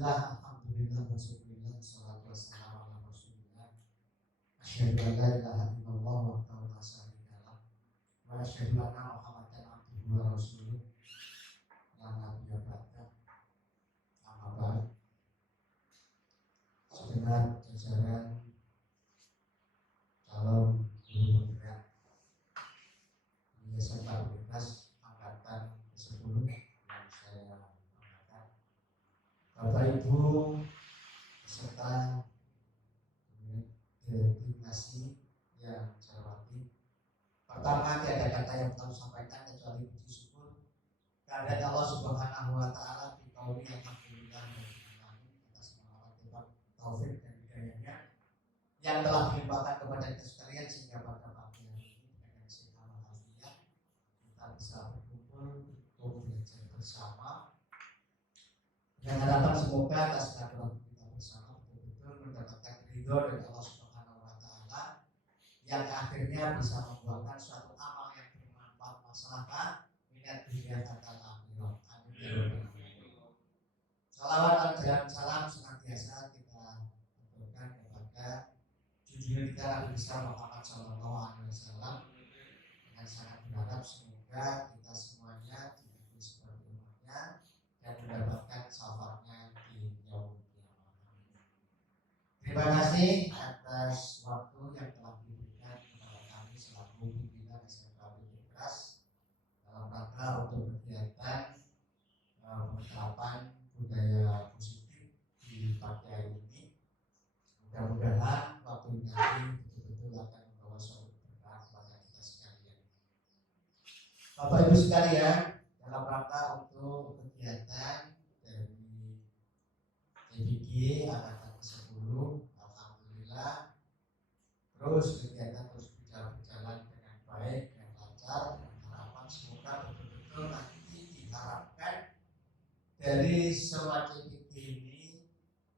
Bismillah, alhamdulillah, wasyukurillah, wassalatu wassalamu ala rasulillah. Asyhadu an la ilaha illallah wahdahu la syarika lah, wa asyhadu anna Muhammadan abduhu wa rasuluh, la nabiyya ba'dah. Amma ba'd. Segenap jajaran calon guru penggerak SMK Universitas angkatan ke-10 yang saya angkat, Bapak Ibu peserta delegasi yang saya hormati. Pertama, tiada kata yang perlu sampaikan kecuali puji syukur kehadirat Allah Subhanahu wa taala fi qauli alhamdulillah atas segala taufik dan hidayahnya yang telah dilimpahkan kepada kita sekalian sehingga pada pagi hari ini dengan sehat walafiat kita bisa berkumpul untuk belajar bersama dengan harapan semoga atas kehadiran kita bersama betul-betul mendapatkan ridho dari Allah Subhanahu wa taala yang akhirnya bisa membuahkan suatu amal yang bermanfaat masyarakat minat dunia dan akhirah. Amin. Salawat dan salam senantiasa kita aturkan kepada junjungan kita Nabi besar Muhammad Sallallahu Alaihi Wasallam dengan sangat berharap semoga kita semuanya diikuti seperti umatnya dan mendapatkan syafaatnya di yaumul qiyamah. Terima kasih atas waktu yang telah diberikan kepada kami selaku pimpinan SMK Universitas dalam rangka untuk kegiatan penerapan budaya positif di pagi hari ini. Mudah-mudahan waktu ini betul-betul akan membawa suatu berkah kepada kita sekalian. Bapak Ibu sekalian, dalam rangka untuk kegiatan dari CBG angkatan ke-10, alhamdulillah terus kegiatan terus berjalan dengan baik dan lancar, dan harapan semoga betul-betul nanti diharapkan dari semua CBG ini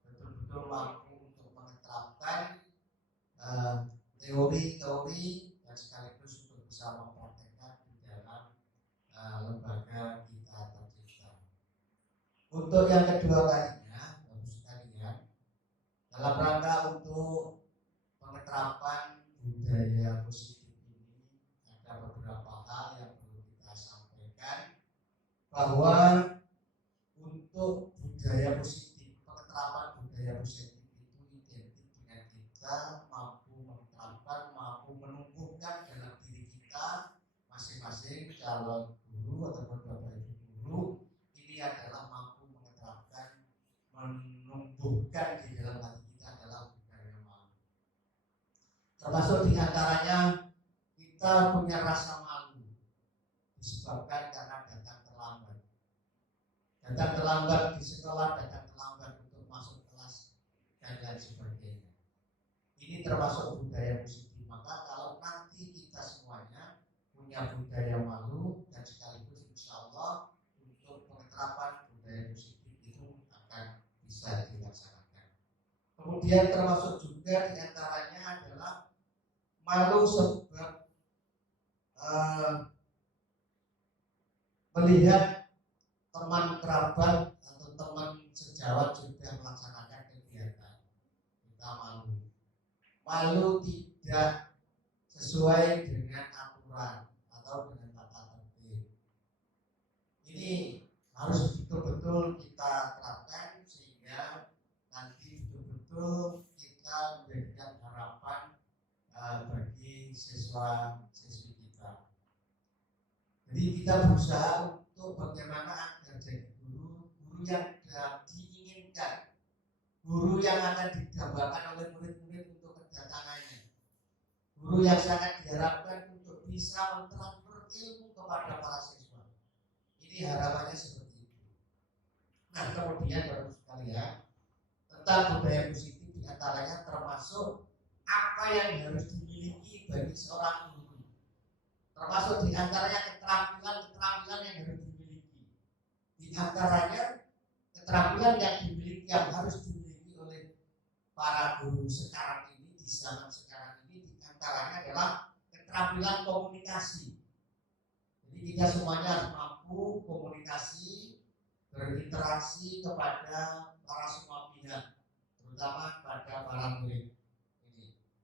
betul-betul mampu untuk menetapkan teori-teori dan sekaligus untuk bisa mempraktekkan di dalam lembaga kita tercipta. Untuk yang kedua kalinya, Bapak sekalian, dalam rangka untuk pengeterapan budaya positif ini ada beberapa hal yang perlu kita sampaikan, bahwa untuk budaya positif, pengeterapan budaya positif itu identik dengan kita mampu menerapkan, mampu menumbuhkan dalam diri kita masing-masing calon guru ataupun bapak ibu guru ini adalah mampu menerapkan, menumbuhkan di dalam hati kita adalah budaya malu. Termasuk diantaranya kita punya rasa malu disebabkan karena datang terlambat di sekolah, datang terlambat untuk masuk kelas dan lain sebagainya. Ini termasuk budaya positif. Maka kalau nanti kita semuanya punya budaya malu dan sekaligus insya Allah untuk pengeterapan budaya positif itu akan bisa dilaksanakan. Kemudian termasuk juga diantaranya adalah malu sebab melihat teman kerabat atau teman sejawat juga melaksanakan kegiatan, kita malu tidak sesuai dengan aturan atau dengan tata tertib. Ini harus betul-betul kita terapkan sehingga nanti betul-betul kita memberikan harapan bagi siswa-siswi kita. Jadi kita berusaha untuk bagaimana agar jadi guru yang diinginkan, guru yang akan didambakan oleh murid-murid untuk kedatangannya, guru yang sangat diharapkan untuk bisa mentransfer ilmu kepada para siswa. Ini harapannya seperti itu. Nah kemudian baru sekalian tentang budaya positif diantaranya termasuk apa yang harus dimiliki bagi seorang guru, termasuk diantaranya keterampilan yang harus dimiliki. Di antaranya keterampilan yang harus dimiliki oleh para guru sekarang ini di zaman sekarang ini di antaranya adalah keterampilan komunikasi. Jadi kita semuanya harus mampu komunikasi berinteraksi kepada para semua pihak, terutama pada para murid.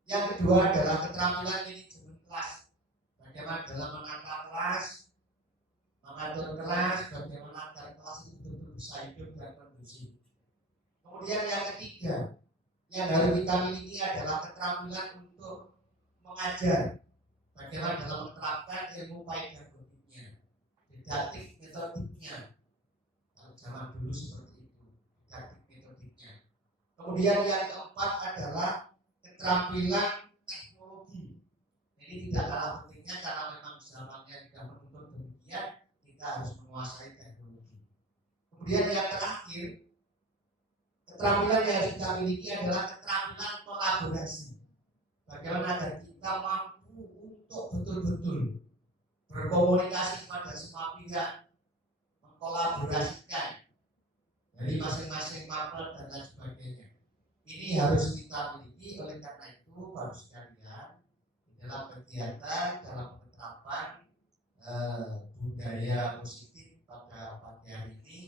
Yang kedua adalah keterampilan manajemen kelas. Bagaimana dalam menata kelas, mengatur kelas, bagaimana agar kelas itu betul-betul bisa hidup dan kondusif. Kemudian yang ketiga yang harus kita miliki adalah keterampilan untuk mengajar. Bagaimana dalam menerapkan ilmu pedagogiknya, didaktik metodiknya. Kalau zaman dulu seperti itu, didaktik metodiknya. Kemudian yang keempat adalah keterampilan teknologi. Ini tidak kalah pentingnya karena memang zamannya tidak menuntut demikian, kita harus menguasai teknologi. Kemudian yang terakhir, keterampilan yang harus kita miliki adalah keterampilan kolaborasi. Bagaimana agar kita mampu untuk betul-betul berkomunikasi pada semua pihak, mengkolaborasikan dari masing-masing mapel dan lain sebagainya. Ini harus kita miliki. Oleh karena itu, baru sekalian dalam kegiatan, dalam penerapan budaya positif pada pagi hari ini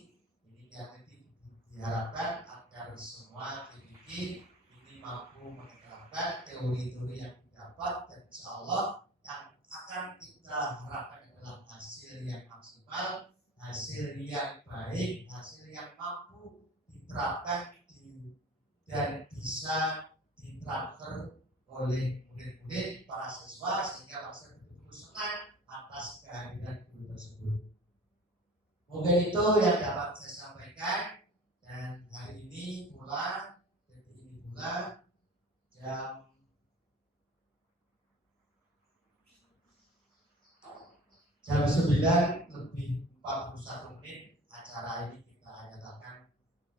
diharapkan agar semua TPG ini mampu menerapkan teori-teori yang didapat, dan insya Allah yang akan kita harapkan adalah hasil yang maksimal, hasil yang baik, hasil yang mampu diterapkan dan bisa diterapkan oleh murid-murid, para siswa, sehingga para betul-betul senang atas kehadiran guru tersebut. Mungkin itu yang dapat saya sampaikan. Dan hari ini pula jam 9:41 acara ini kita nyatakan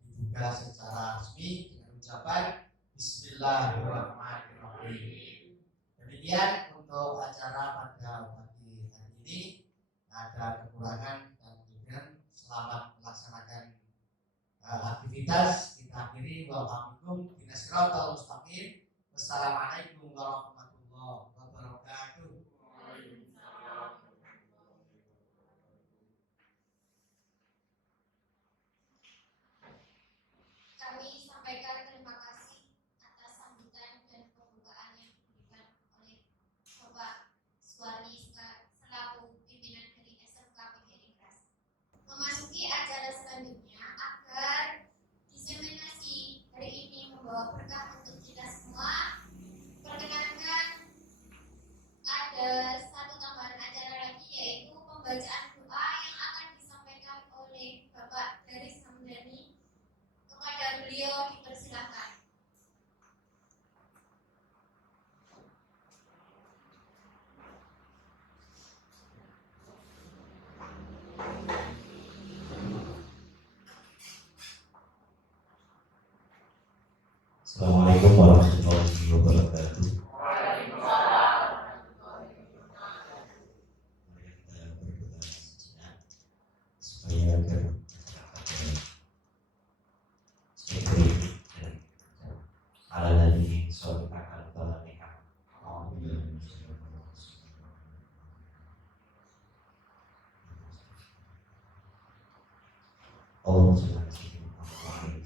dibuka secara resmi dengan ucapan Bismillahirrahmanirrahim. Demikian untuk acara pada pagi hari ini. Ada kekurangan dan kemudian selamat melaksanakan aktivitas. Kita akhiri. Wassalamualaikum warahmatullahi wabarakatuh. Wassalamualaikum warahmatullahi wabarakatuh. Kami sampaikan terima kasih atas sambutan dan pembukaan yang diberikan oleh Bapak Suwarni selaku pimpinan dari SMK PGRI Keras. Memasuki acara selanjutnya agar diseminasi hari ini membawa berkah untuk kita semua. Perkenalkan, ada satu tambahan acara lagi, yaitu pembacaan doa yang akan disampaikan oleh Bapak Daris Hamdani. Kepada beliau dipersilakan. Assalamualaikum warahmatullahi wabarakatuh. Mari kita berdoa sejenak supaya agar ala ladhi sholika al-balaniha. Allahumma shalli ala sayyidina Muhammad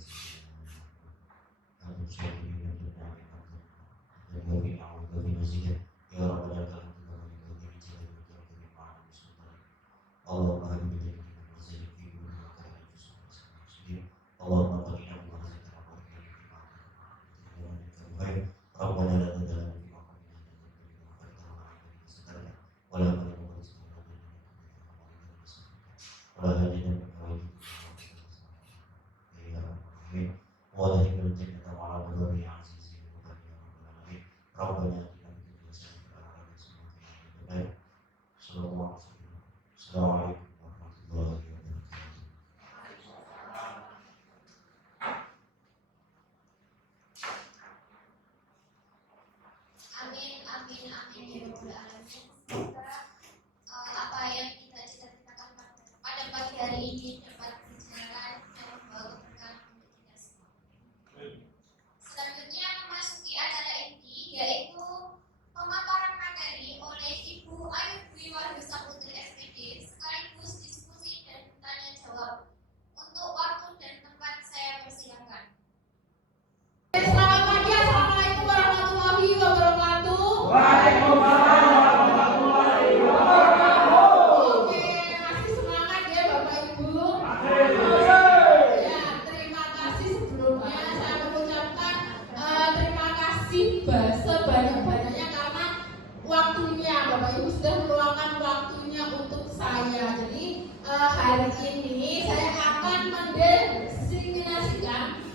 Assalamualaikum warahmatullahi wabarakatuh. Amin, amin, amin ya rabbal alamin. Semoga apa yang kita cita-citakan pada pagi hari ini dapat berjalan dan membawa keberkahan untuk kita semua. Selanjutnya memasuki acara inti, yaitu sebanyak-banyaknya karena waktunya Bapak Ibu sudah meluangkan waktunya untuk saya. Jadi hari ini saya akan mendiseminasikan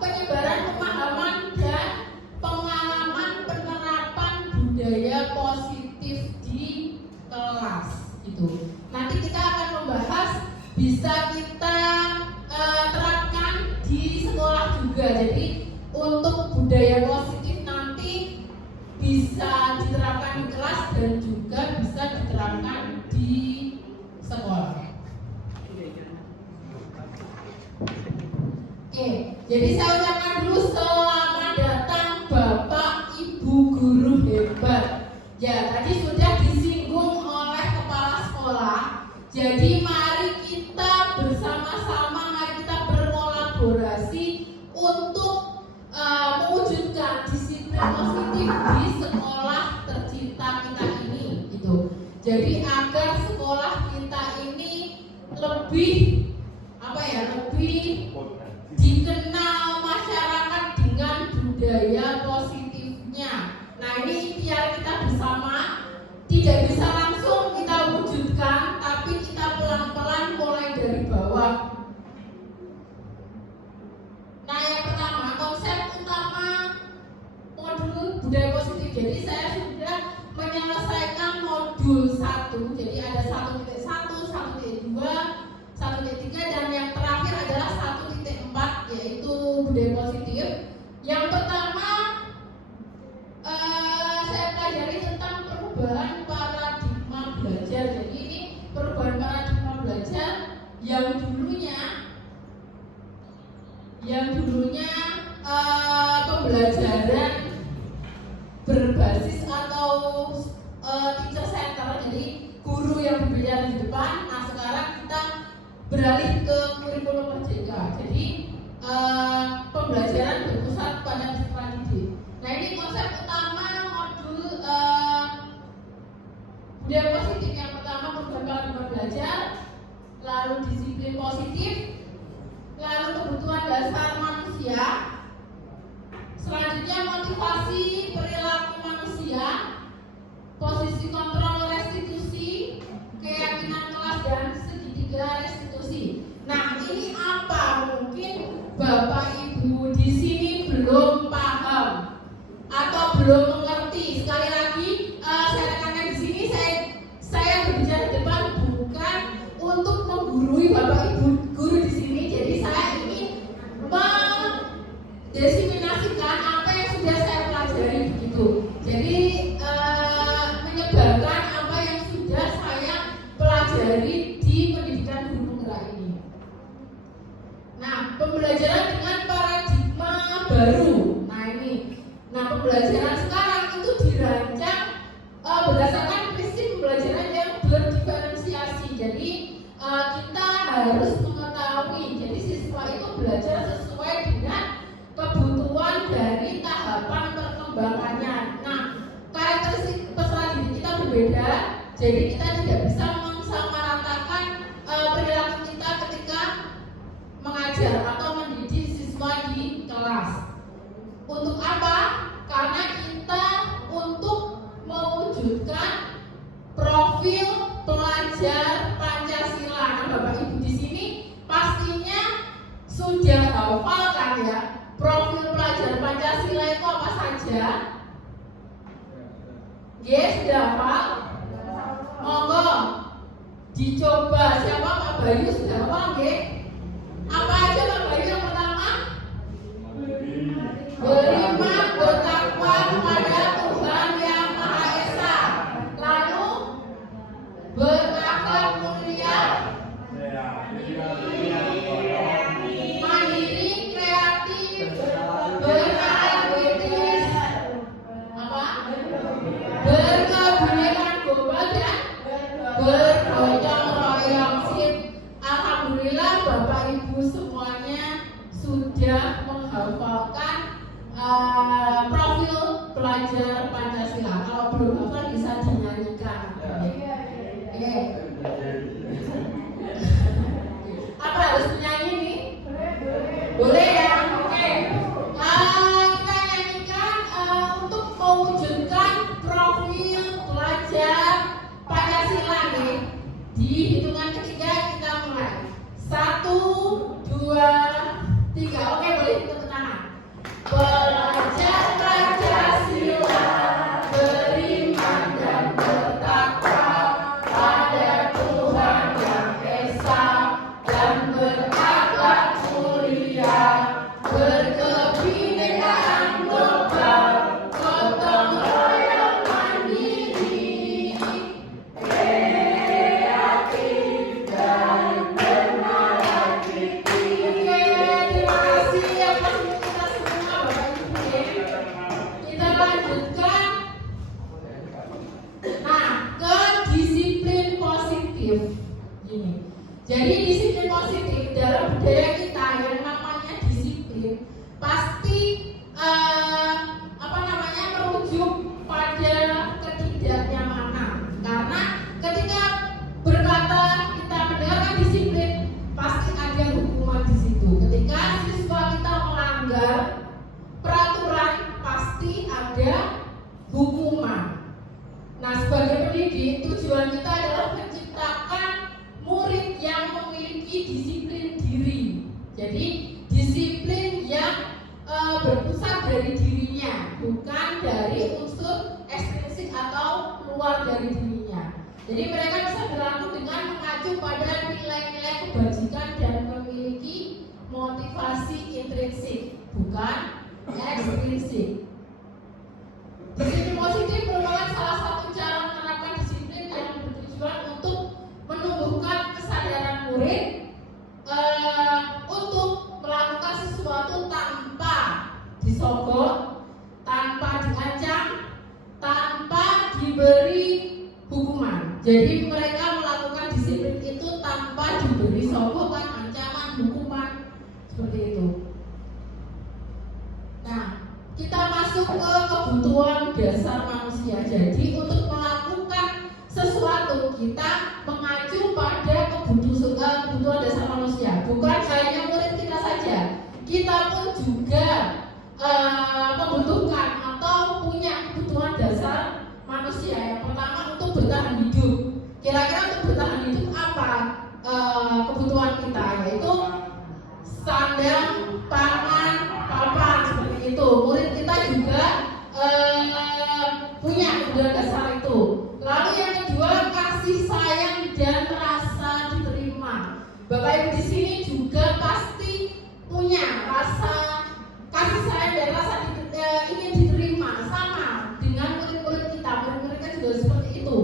penyebaran pemahaman dan pengalaman penerapan budaya positif di kelas gitu. Nanti kita akan membahas bisa kita terapkan di sekolah juga. Jadi untuk budaya positif nanti bisa diterapkan di kelas dan juga bisa diterapkan di sekolah. Oke, jadi saya ucapkan dulu selamat datang Bapak Ibu guru hebat. Ya, tadi sudah disinggung oleh kepala sekolah. Jadi mari kita bersama-sama, mari kita berkolaborasi untuk mewujudkan disiplin positif di sekolah tercinta kita ini, gitu. Jadi agar sekolah kita ini lebih lebih dikenal masyarakat dengan budaya positifnya. Nah, ini ikhtiar kita bersama, tidak bisa langsung kita wujudkan, tapi kita pelan-pelan mulai dari bawah. Nah, yang pertama, konsep utama modul budaya positif. Jadi saya sudah menyelesaikan modul 1. Jadi ada 1.1, 1.2, 1.3 dan yang terakhir adalah 1.4 yaitu budaya positif. Yang pertama saya pelajari tentang perubahan paradigma belajar. Jadi ini perubahan paradigma belajar yang dulunya pembelajaran berbasis atau teacher center, jadi guru yang berbicara di depan. Nah, sekarang kita beralih ke kurikulum merdeka. Jadi pembelajaran berpusat pada peserta didik. Nah, ini konsep utama modul budaya positif. Yang pertama perubahan paradigma belajar, lalu disiplin positif, lalu kebutuhan dasar manusia, selanjutnya motivasi perilaku manusia, posisi kontrol restitusi, keyakinan kelas dan segitiga restitusi. Nah, ini apa? Mungkin Bapak Ibu di sini belum paham atau belum mengerti. Sekali lagi saya tekankan di sini, saya berbicara di depan bukan untuk menggurui Bapak Ibu guru di sini. Jadi saya ingin mendesiminasikan apa yang sudah saya pelajari begitu. Jadi menyebarkan apa yang sudah saya pelajari di pendidikan guru penggerak ini. Nah, pembelajaran dengan paradigma baru. Nah, pembelajaran sekarang itu dirancang berdasarkan prinsip pembelajaran yang berdiferensiasi. Jadi kita harus mengetahui, jadi siswa itu belajar sesuai dengan kebutuhan dari tahapan perkembangannya. Nah, karakteristik peserta didik kita berbeda, jadi kita tidak bisa mensamaratakan perilaku kita ketika mengajar atau mendidik siswa di kelas. Untuk apa? Karena kita untuk mewujudkan profil pelajar Pancasila. Nah, Bapak Ibu di sini pastinya sudah hafal kan ya? Profil pelajar Pancasila itu apa saja? Yes, sudah hafal? Monggo dicoba. Siapa? Pak Bayu sudah hafal nggih? Apa aja Pak Bayu? Yang pertama, beriman bertakwa kepada Tuhan Yang Maha Esa. Lalu berakhlak mulia, mandiri, kreatif, berintegritas, berkebinekaan global dan bergotong royong. Sip. Alhamdulillah Bapak Ibu semuanya sudah menghafalkan profil pelajar Pancasila. Kalau belum hafal bisa dinyanyikan. Oke. Apa harus menyanyi nih? Boleh ya? Oke. Kita nyanyikan untuk Jadi disiplin positif dalam budaya kita yang namanya disiplin pasti merujuk pada ketidaknyamanan. Karena ketika berkata kita mendengarkan disiplin pasti ada hukuman di situ. Ketika siswa kita melanggar peraturan pasti ada hukuman. Nah, sebagai pendidik tujuan kita adalah menciptakan murid yang memiliki disiplin diri. Jadi disiplin yang berpusat dari dirinya, bukan dari unsur ekstrinsik atau luar dari dirinya. Jadi mereka bisa berlaku dengan mengacu pada nilai-nilai kebajikan dan memiliki motivasi intrinsik, bukan ekstrinsik. Disiplin positif merupakan salah satu cara menerapkan disiplin yang bertujuan untuk menumbuhkan kesadaran murid untuk melakukan sesuatu tanpa disogok, tanpa diancam, tanpa diberi hukuman. Jadi mereka melakukan disiplin itu tanpa diberi sogokan, ancaman, hukuman, seperti itu. Nah, kita masuk ke kebutuhan dasar manusia. Jadi untuk melakukan sesuatu kita mengacu pada kebutuhan dasar manusia. Bukan hanya murid kita saja, kita pun juga membutuhkan atau punya kebutuhan dasar manusia. Yang pertama untuk bertahan hidup. Kira-kira untuk bertahan hidup apa kebutuhan kita? Yaitu sandang, pangan, papan, seperti itu. Murid kita juga punya kebutuhan dasar itu. Lalu yang kedua, kasih sayang dan rasa diterima. Bapak Ibu di sini juga pasti punya rasa kasih sayang dan rasa ingin diterima, sama dengan murid-murid kita. Murid-murid kita juga seperti itu.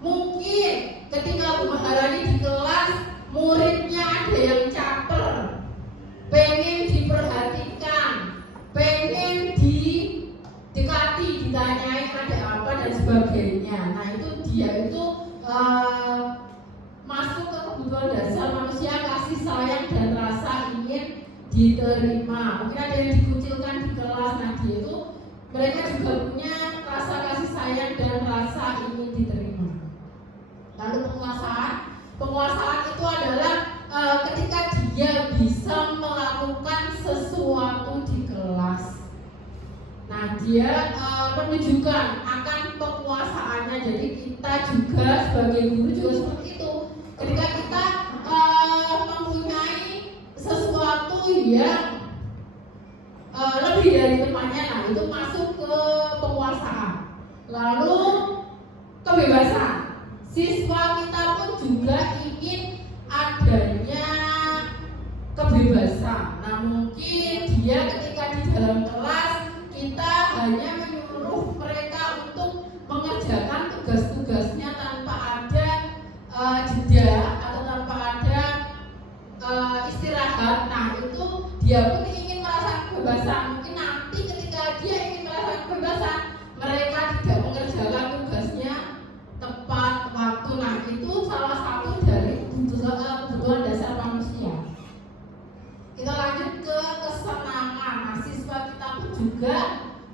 Mungkin ketika Bu Maharani di kelas, muridnya ada yang caper, pengen diperhatikan, pengen didekati, ditanyain ada apa dan sebagainya. Nah itu dia itu masuk ke kebutuhan dasar manusia, kasih sayang dan rasa ingin diterima. Mungkin ada yang dikucilkan di kelas, nah dia itu mereka juga punya rasa kasih sayang dan rasa ingin diterima. Lalu penguasaan itu adalah ketika dia bisa melakukan sesuatu di kelas. Nah dia menunjukkan akan penguasaannya. Jadi kita juga sebagai guru juga seperti itu. Ketika kita mempunyai sesuatu yang lebih dari temannya, nah itu masuk ke penguasaan. Lalu kebebasan. Siswa kita pun juga ingin adanya kebebasan. Nah mungkin dia ketika di dalam kelas kita hanya menyuruh mereka untuk mengerjakan tugas-tugasnya tanpa ada jeda atau tanpa ada istirahat. Nah itu dia pun ingin merasakan kebebasan. Mungkin nanti ketika dia ingin merasakan kebebasan, mereka tidak mengerjakan tugasnya tepat waktu. Nah itu salah satu dari kebutuhan dasar manusia. Kita lanjut ke kesenangan. Nah, siswa kita pun juga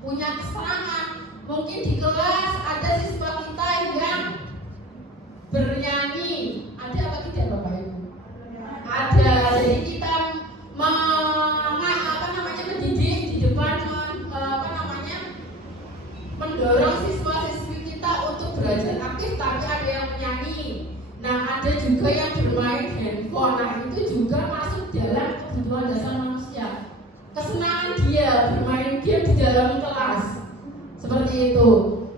punya kesenangan. Mungkin di kelas ada siswa kita yang bernyanyi. Ada apa tidak Bapak Ibu? Ada. Jadi kita mendidik di depan mendorong siswa-siswi kita untuk belajar aktif, tapi ada yang menyanyi. Nah ada juga yang bermain handphone. Nah itu juga masuk dalam kebutuhan dasar manusia. Kesenangan dia bermain game di dalam kelas, seperti itu.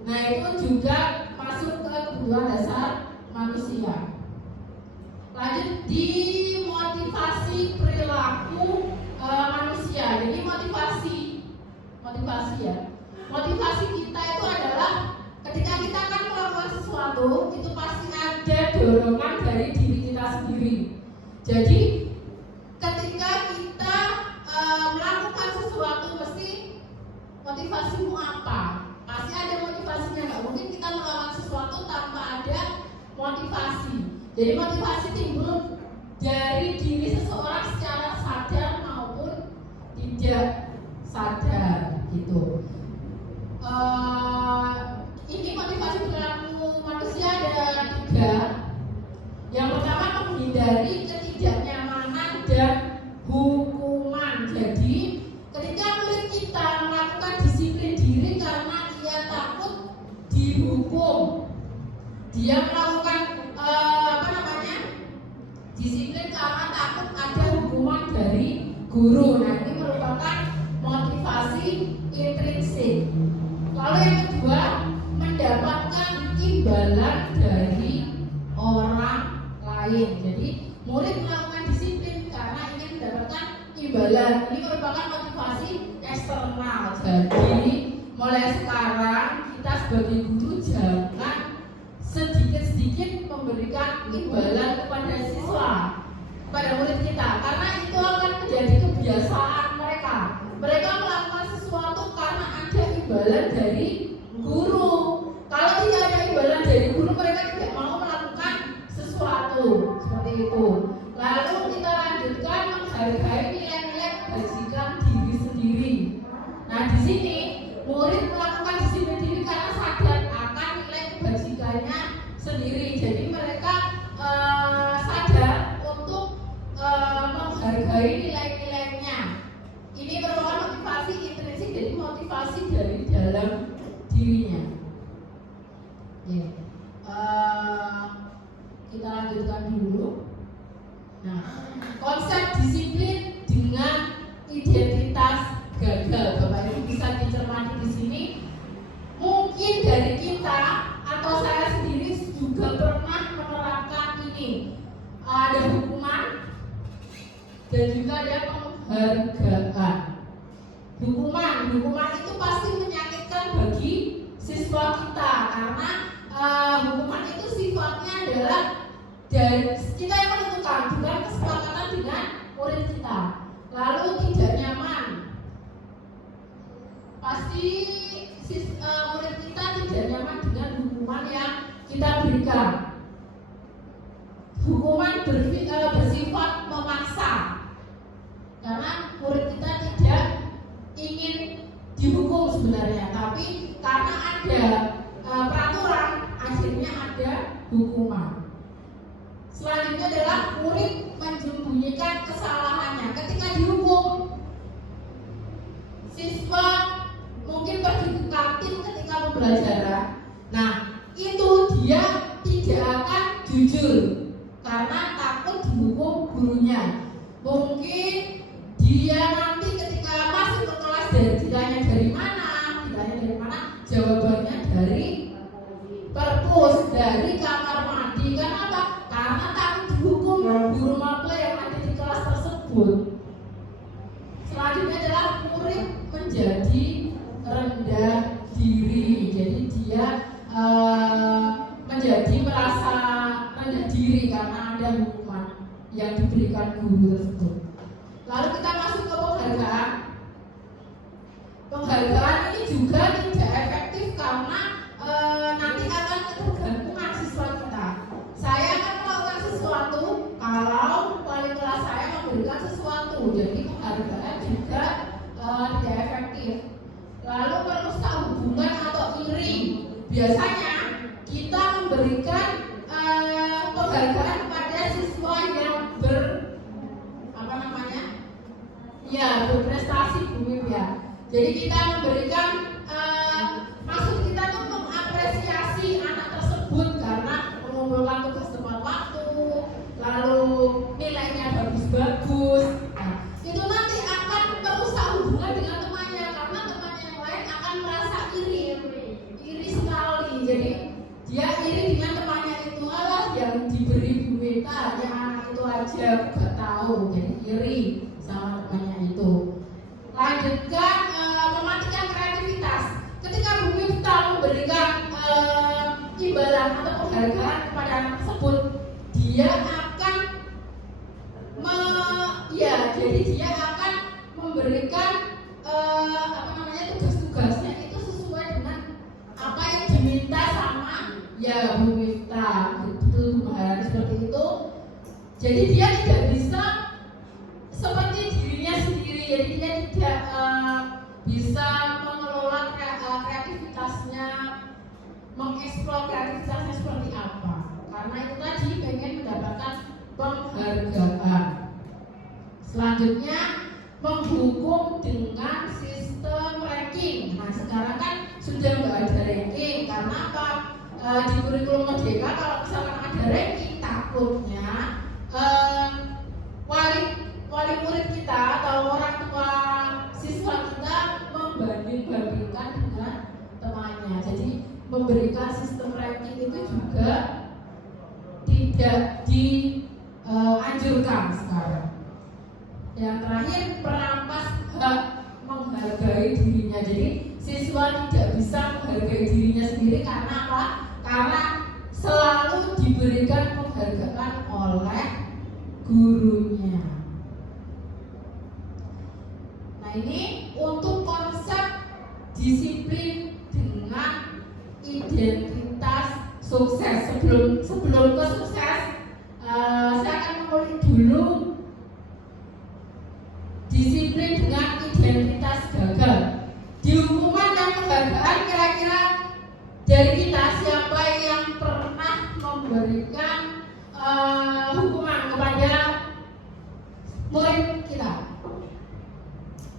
Nah itu juga masuk ke kebutuhan dasar manusia. Lanjut di motivasi perilaku manusia. Jadi motivasi ya. Motivasi kita itu adalah ketika kita akan melakukan sesuatu, itu pasti ada dorongan dari diri kita sendiri. Jadi ketika kita melakukan sesuatu, mesti motivasimu apa? Pasti ada motivasinya. Nggak mungkin kita melakukan sesuatu tanpa ada motivasi. Jadi motivasi timbul dari diri seseorang secara sadar maupun tidak sadar gitu. Ini motivasi perilaku manusia ada 3. Yang pertama, menghindari ketidaknyamanan dan hukuman. Jadi ketika murid kita melakukan disiplin diri karena ia takut dihukum, dia melakukan disiplin karena takut ada hukuman dari guru. Nah, ini merupakan motivasi intrinsik. Lalu yang kedua, mendapatkan imbalan dari orang lain. Jadi murid melakukan disiplin karena ingin mendapatkan imbalan. Ini merupakan motivasi eksternal. Jadi mulai sekarang kita sebagai guru jangan sedikit-sedikit memberikan imbalan kepada siswa, kepada murid kita, karena itu akan menjadi kebiasaan mereka. Mereka melakukan sesuatu karena ada imbalan dari guru. Kalau tidak ada imbalan dari guru, mereka tidak mau melakukan sesuatu seperti itu. Lalu kita lanjutkan menghargai nilai-nilai kebajikan diri sendiri. Nah, di sini murid melakukan disiplin diri karena sadar akan nilai kebajikannya sendiri. Jadi mereka sadar untuk menghargai nilai-nilainya. Ini merupakan motivasi intrinsik, jadi motivasi dari dalam dirinya. Oke. Kita lanjutkan dulu. Nah, konsep disiplin dengan identitas gagal, Bapak Ibu bisa dicermati di sini. Mungkin dari kita atau saya sendiri juga pernah menerapkan ini. Ada hukuman dan juga ada penghargaan. Hukuman itu pasti menyakitkan bagi siswa kita karena hukuman itu sifatnya adalah dari kita yang menentukan, bukan kesepakatan dengan murid kita. Lalu tidak nyaman, pasti murid kita tidak nyaman dengan hukuman yang kita berikan. Hukuman bersifat memaksa karena murid kita tidak ingin dihukum sebenarnya, tapi karena ada peraturan akhirnya ada hukuman. Selanjutnya adalah murid menyembunyikan kesalahannya. Ketika dihukum, siswa mungkin pergi ke kantin ketika pembelajaran. Nah, itu dia tidak akan jujur karena takut dihukum gurunya. Mungkin dia nanti ketika masuk ke kelas ditanya dari mana, jawabannya dari perpus, dari kamar mandi. Kenapa? Karena takut dihukum guru mapel yang ada di kelas tersebut. Selanjutnya adalah murid menjadi rendah diri. Jadi dia menjadi merasa rendah diri karena ada hukuman yang diberikan guru tersebut. Lalu kita masuk ke penghargaan. Penghargaan ini juga tidak efektif karena nanti akan ketergantungan siswa kita. Saya akan melakukan sesuatu kalau wali kelas saya memberikan sesuatu. Jadi penghargaan juga tidak efektif. Lalu merusak hubungan atau iri. Biasanya kita memberikan penghargaan kepada siswa yang berprestasi Bu Mim ya. Jadi kita memberikan maksud kita tuh mengapresiasi anak tersebut karena mengumpulkan tugas tepat waktu, lalu nilainya bagus-bagus. Nah, itu nanti akan merusak hubungan dengan temannya karena temannya yang lain akan merasa iri sekali. Jadi dia iri dengan temannya itu, alah yang diberi Bu Mita hanya anak itu aja, aku gak tahu, jadi iri sama temannya itu. Lanjutkan mematikan kreativitas. Ketika Bu Mifta memberikan imbalan atau penghargaan kepada anak tersebut, dia akan jadi dia akan memberikan tugas-tugasnya itu sesuai dengan apa yang diminta sama Bu Mifta. Betul, seperti itu. Jadi dia tidak bisa seperti dirinya sendiri, jadi dia tidak bisa mengelola kreativitasnya, mengeksplor kreativitasnya seperti apa. Karena itu tadi pengen mendapatkan penghargaan. Selanjutnya menghukum dengan sistem ranking. Nah sekarang kan sudah nggak ada ranking. Karena apa? Di kurikulum Merdeka kalau misalkan ada ranking, takutnya wali murid kita atau orang tua siswa kita membanding-bandingkan dengan temannya. Jadi memberikan sistem ranking itu juga tidak dianjurkan sekarang. Yang terakhir, merampas hak menghargai dirinya. Jadi siswa tidak bisa menghargai dirinya sendiri karena apa? Karena selalu diberikan penghargaan oleh gurunya. Nah ini untuk konsep disiplin dengan identitas sukses. Sebelum ke sukses, saya akan mengulik dulu disiplin dengan identitas gagal. Di hukuman dan penghargaan, kira-kira dari kita siapa yang pernah memberikan hukuman kepada murid kita?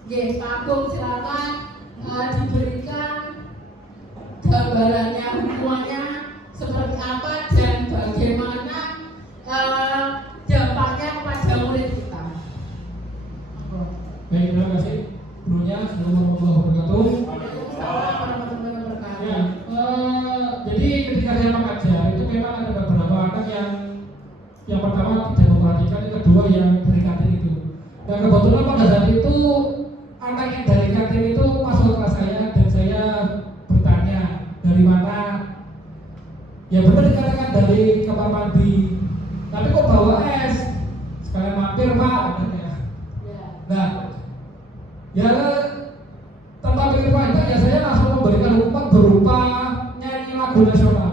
Oke, Pak Agung silakan diberikan gambarannya, hukumannya seperti apa dan bagaimana dampaknya kepada murid kita. Baik, terima kasih gurunya. Assalamualaikum warahmatullahi wabarakatuh. Ya, jadi ketika saya mengajar itu memang ada beberapa anak yang pertama tidak memperhatikan, yang kedua yang dari kantin itu. Nah kebetulan pada saat itu anak yang dari kantin itu masuk ke kelas saya dan saya bertanya dari mana. Ya benar dikatakan dari kamar mandi. Tapi kok bawa es? Sekalian mampir Pak katanya. Nah, ya tanpa pikir panjang ya saya langsung memberikan hukuman berupa nyanyi lagu nasional.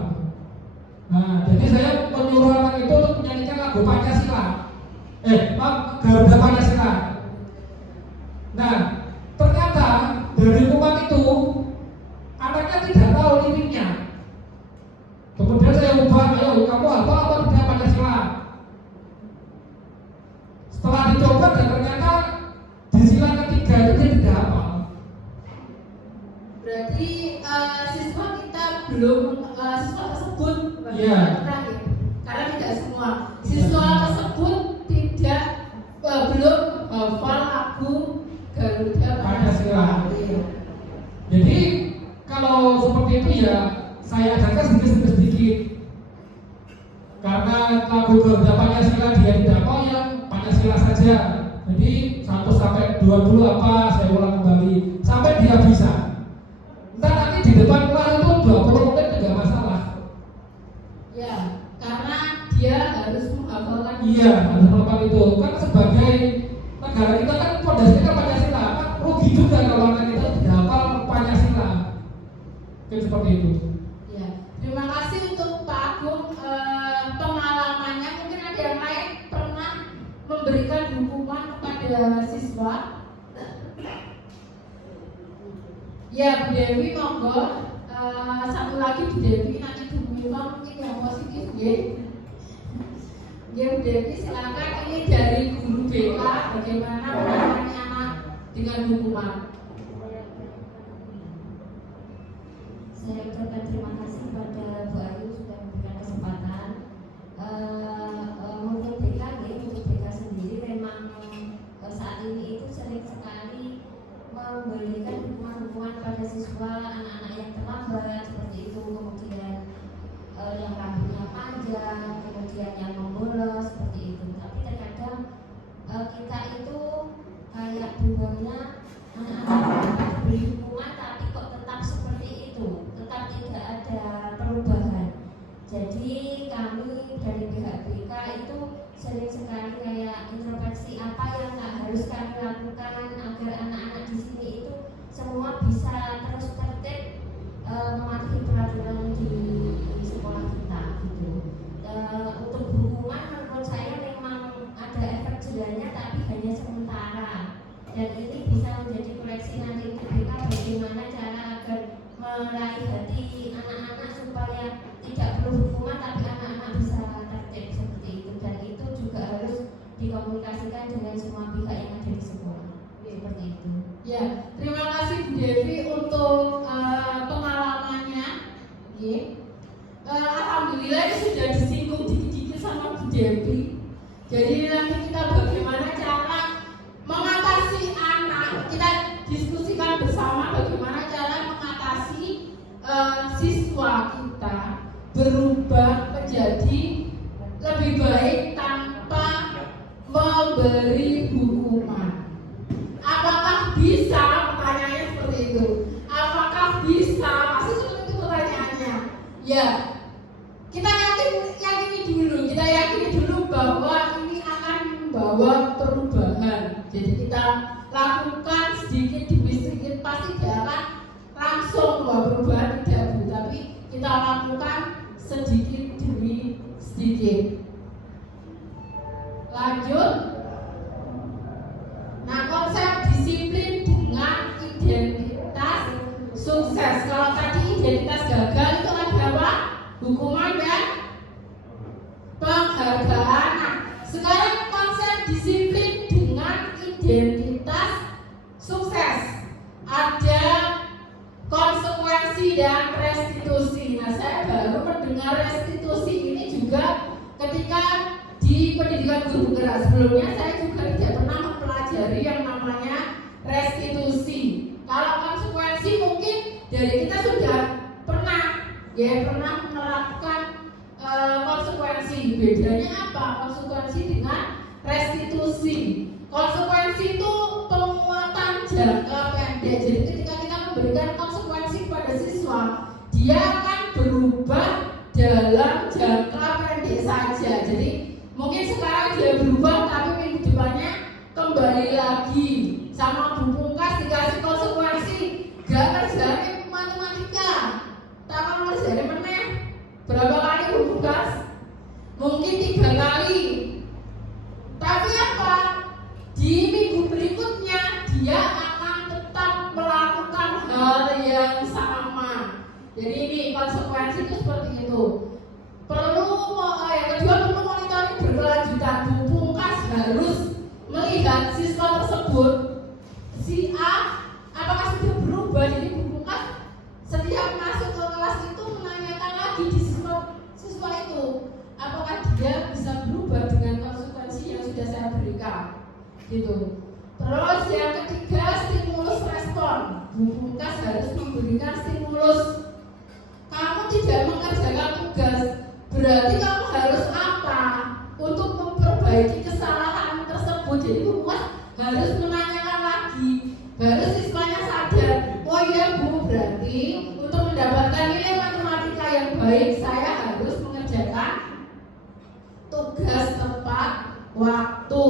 Nah, jadi saya menyuruh anak itu untuk menyanyikan lagu Pancasila. Garuda Pancasila. Nah, ternyata dari hukuman itu anaknya tidak tahu liriknya. Kemudian saya ubah, ayo kamu hafal apa tidak Pancasila? Setelah dicoba dan ternyata di sila ketiga itu dia tidak hafal. Berarti siswa kita belum siswa tersebut terakhir, karena tidak semua siswa tersebut tidak belum hafal lagu Garuda Pancasila. Jadi kalau seperti itu ya saya ajarkan sedikit. Karena lagu Garuda Pancasila dia tidak mau yang Pancasila saja. Jadi 1 sampai 2 dulu apa saya ulang kembali sampai dia bisa. Entah nanti di depan kelas itu 20 menit tidak masalah. Ya, karena dia harus menghafalkan. Iya, harus menghafal itu. Kan sebagai negara kita kan pondasinya Pancasila. Kan rugi juga kalau anak kita tidak hafal Pancasila. Kan seperti itu. Ya, terima kasih untuk Pak Agung pengalamannya. Mungkin ada yang lain pernah memberikan hukuman kepada siswa. Ya, Bu Dewi monggo. Satu lagi Bu Dewi, nanti Bu Mima mungkin yang positif ya. Ya Bu Dewi silakan, ini dari guru BK bagaimana menangani anak dengan hukuman. Saya ucapkan terima kasih pada Bu Ayu sudah memberikan kesempatan. Untuk BK sendiri memang saat ini itu sering sekali memberikan hukuman pada siswa anak-anak yang terlambat seperti itu, kemudian yang rambutnya panjang, kemudian yang membolos seperti itu. Tapi terkadang kita itu kayak bumbunya anak-anak diberi hukuman tapi kok tetap seperti itu, tetap tidak ada perubahan. Jadi kami dari pihak BK itu sering sekali kayak introspeksi apa yang harus kami lakukan agar anak-anak di sini itu semua bisa terus tertib mematuhi peraturan di sekolah kita gitu. Untuk hukuman menurut saya memang meraih hati anak-anak supaya tidak perlu hukuman tapi anak-anak bisa tertib seperti itu, dan itu juga harus dikomunikasikan dengan semua pihak yang ada di sekolah seperti itu. Ya, terima kasih Bu Devi untuk pengalamannya. Alhamdulillah ini sudah disinggung dikit-dikit sama Bu Devi. Jadi nanti kita bagaimana cara mengatasi anak, kita diskusikan bersama bagaimana cara mengatasi siswa kita berubah menjadi lebih baik tanpa memberi hukuman. Apakah bisa? Pertanyaannya seperti itu. Apakah bisa? Masih seperti itu pertanyaannya. Ya, kita yakini dulu bahwa ini akan membawa perubahan. Jadi kita lakukan sedikit demi sedikit, pasti tidak akan langsung membawa perubahan, tidak Bu, tapi kita lakukan sedikit demi sedikit. Lanjut. Nah, konsep disiplin dengan identitas sukses. Kalau tadi identitas gagal itu ada apa? Hukuman dan penghargaan. Nah, sekarang konsep disiplin dengan identitas sukses, ada konsekuensi dan restitusi. Nah, saya baru mendengar restitusi ini juga ketika di pendidikan guru gerak. Sebelumnya saya juga tidak pernah mempelajari yang namanya restitusi. Kalau konsekuensi mungkin dari kita sudah pernah menerapkan konsekuensi. Bedanya apa konsekuensi dengan restitusi? Konsekuensi itu penguatan jangka pendek. Jadi ketika kita memberikan konsekuensi kepada siswa, dia akan berubah dalam jangka pendek saja. Jadi mungkin sekarang dia berubah, tapi minggu depannya kembali lagi. Sama Bu Pungkas dikasih konsekuensi, gak kerjanya matematika, tak kerjanya meneh. Berapa kali Bu Pungkas? Mungkin 3 kali. Tapi apa? Di minggu berikutnya dia akan tetap melakukan hal yang sama. Jadi ini konsekuensi itu seperti itu. Yang kedua perlu monitoring berkelanjutan. Bu Pungkas harus melihat siswa tersebut, si A, apakah sudah berubah. Jadi Bu Pungkas setiap masuk ke kelas itu menanyakan lagi di siswa itu, apakah dia bisa berubah dengan konsekuensi yang sudah saya berikan, gitu. Terus yang ketiga, stimulus respon. Bu Pungkas harus memberikan stimulus. Kamu tidak mengerjakan tugas, berarti kamu harus apa untuk memperbaiki kesalahan tersebut. Jadi Bu Pungkas harus menanyakan lagi, baru siswanya sadar, oh iya Bu, berarti untuk mendapatkan nilai matematika yang baik saya harus mengerjakan tugas tepat waktu.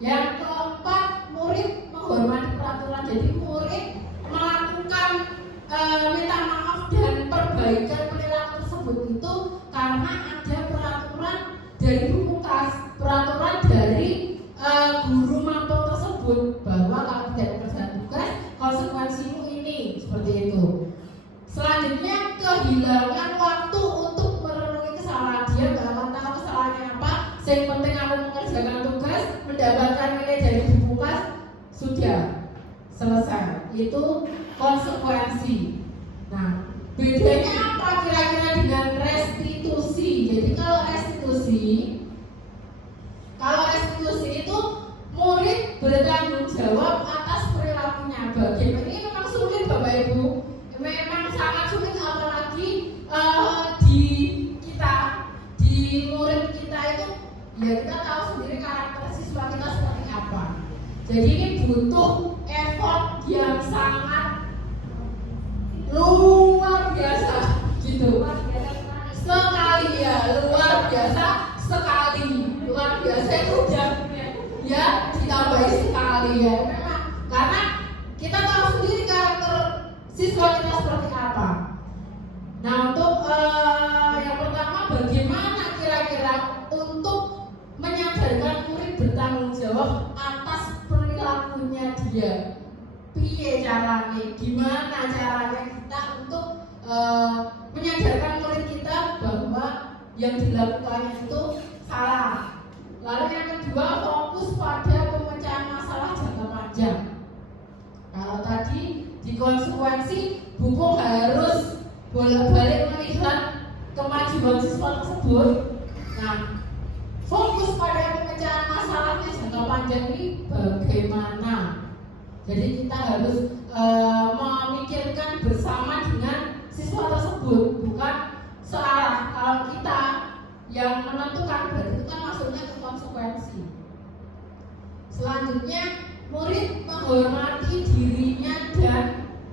Yang keempat, murid menghormati peraturan. Jadi murid melakukan minta maaf dan perbaikan perilaku tersebut itu karena ada peraturan dari Bu Pungkas, peraturan dari guru mampu tersebut, bahwa kalau tidak mengerjakan tugas konsekuensimu ini, seperti itu. Selanjutnya, kehilangan waktu untuk merenungi kesalahan. Dia nggak akan tahu kesalahannya apa. Yang penting aku mengerjakan tugas, mendapatkan nilai dari Bu Pungkas, sudah selesai. Itu konsekuensi. Nah, bedanya apa kira-kira dengan restitusi? Jadi kalau restitusi itu murid bertanggung jawab atas perilakunya. Bagaimana ini memang sulit Bapak Ibu, memang sangat sulit, apalagi di murid kita itu, ya kita tahu sendiri karakter siswa kita seperti apa. Jadi ini butuh effort yang sangat luar biasa, gitu. Sekali ya, luar biasa sekali, luar biasa itu udah ya ditambahi sekali ya. Memang karena kita tahu sendiri karakter siswa kita seperti apa. Nah, untuk yang pertama, bagaimana kira-kira untuk menyadarkan murid bertanggung jawab atas perilakunya dia. piye caranya, gimana caranya kita untuk menyadarkan murid kita bahwa yang dilakukannya itu salah. Lalu yang kedua, fokus pada pemecahan masalah jangka panjang. Kalau tadi di konsekuensi buku harus bolak-balik melihat kemajuan siswa tersebut. Nah, fokus pada pemecahan masalahnya jangka panjang ini bagaimana? Jadi kita harus memikirkan bersama dengan siswa tersebut, bukan searah. Kalau kita yang menentukan, berarti itu kan masuknya ke konsekuensi. Selanjutnya, murid menghormati dirinya dan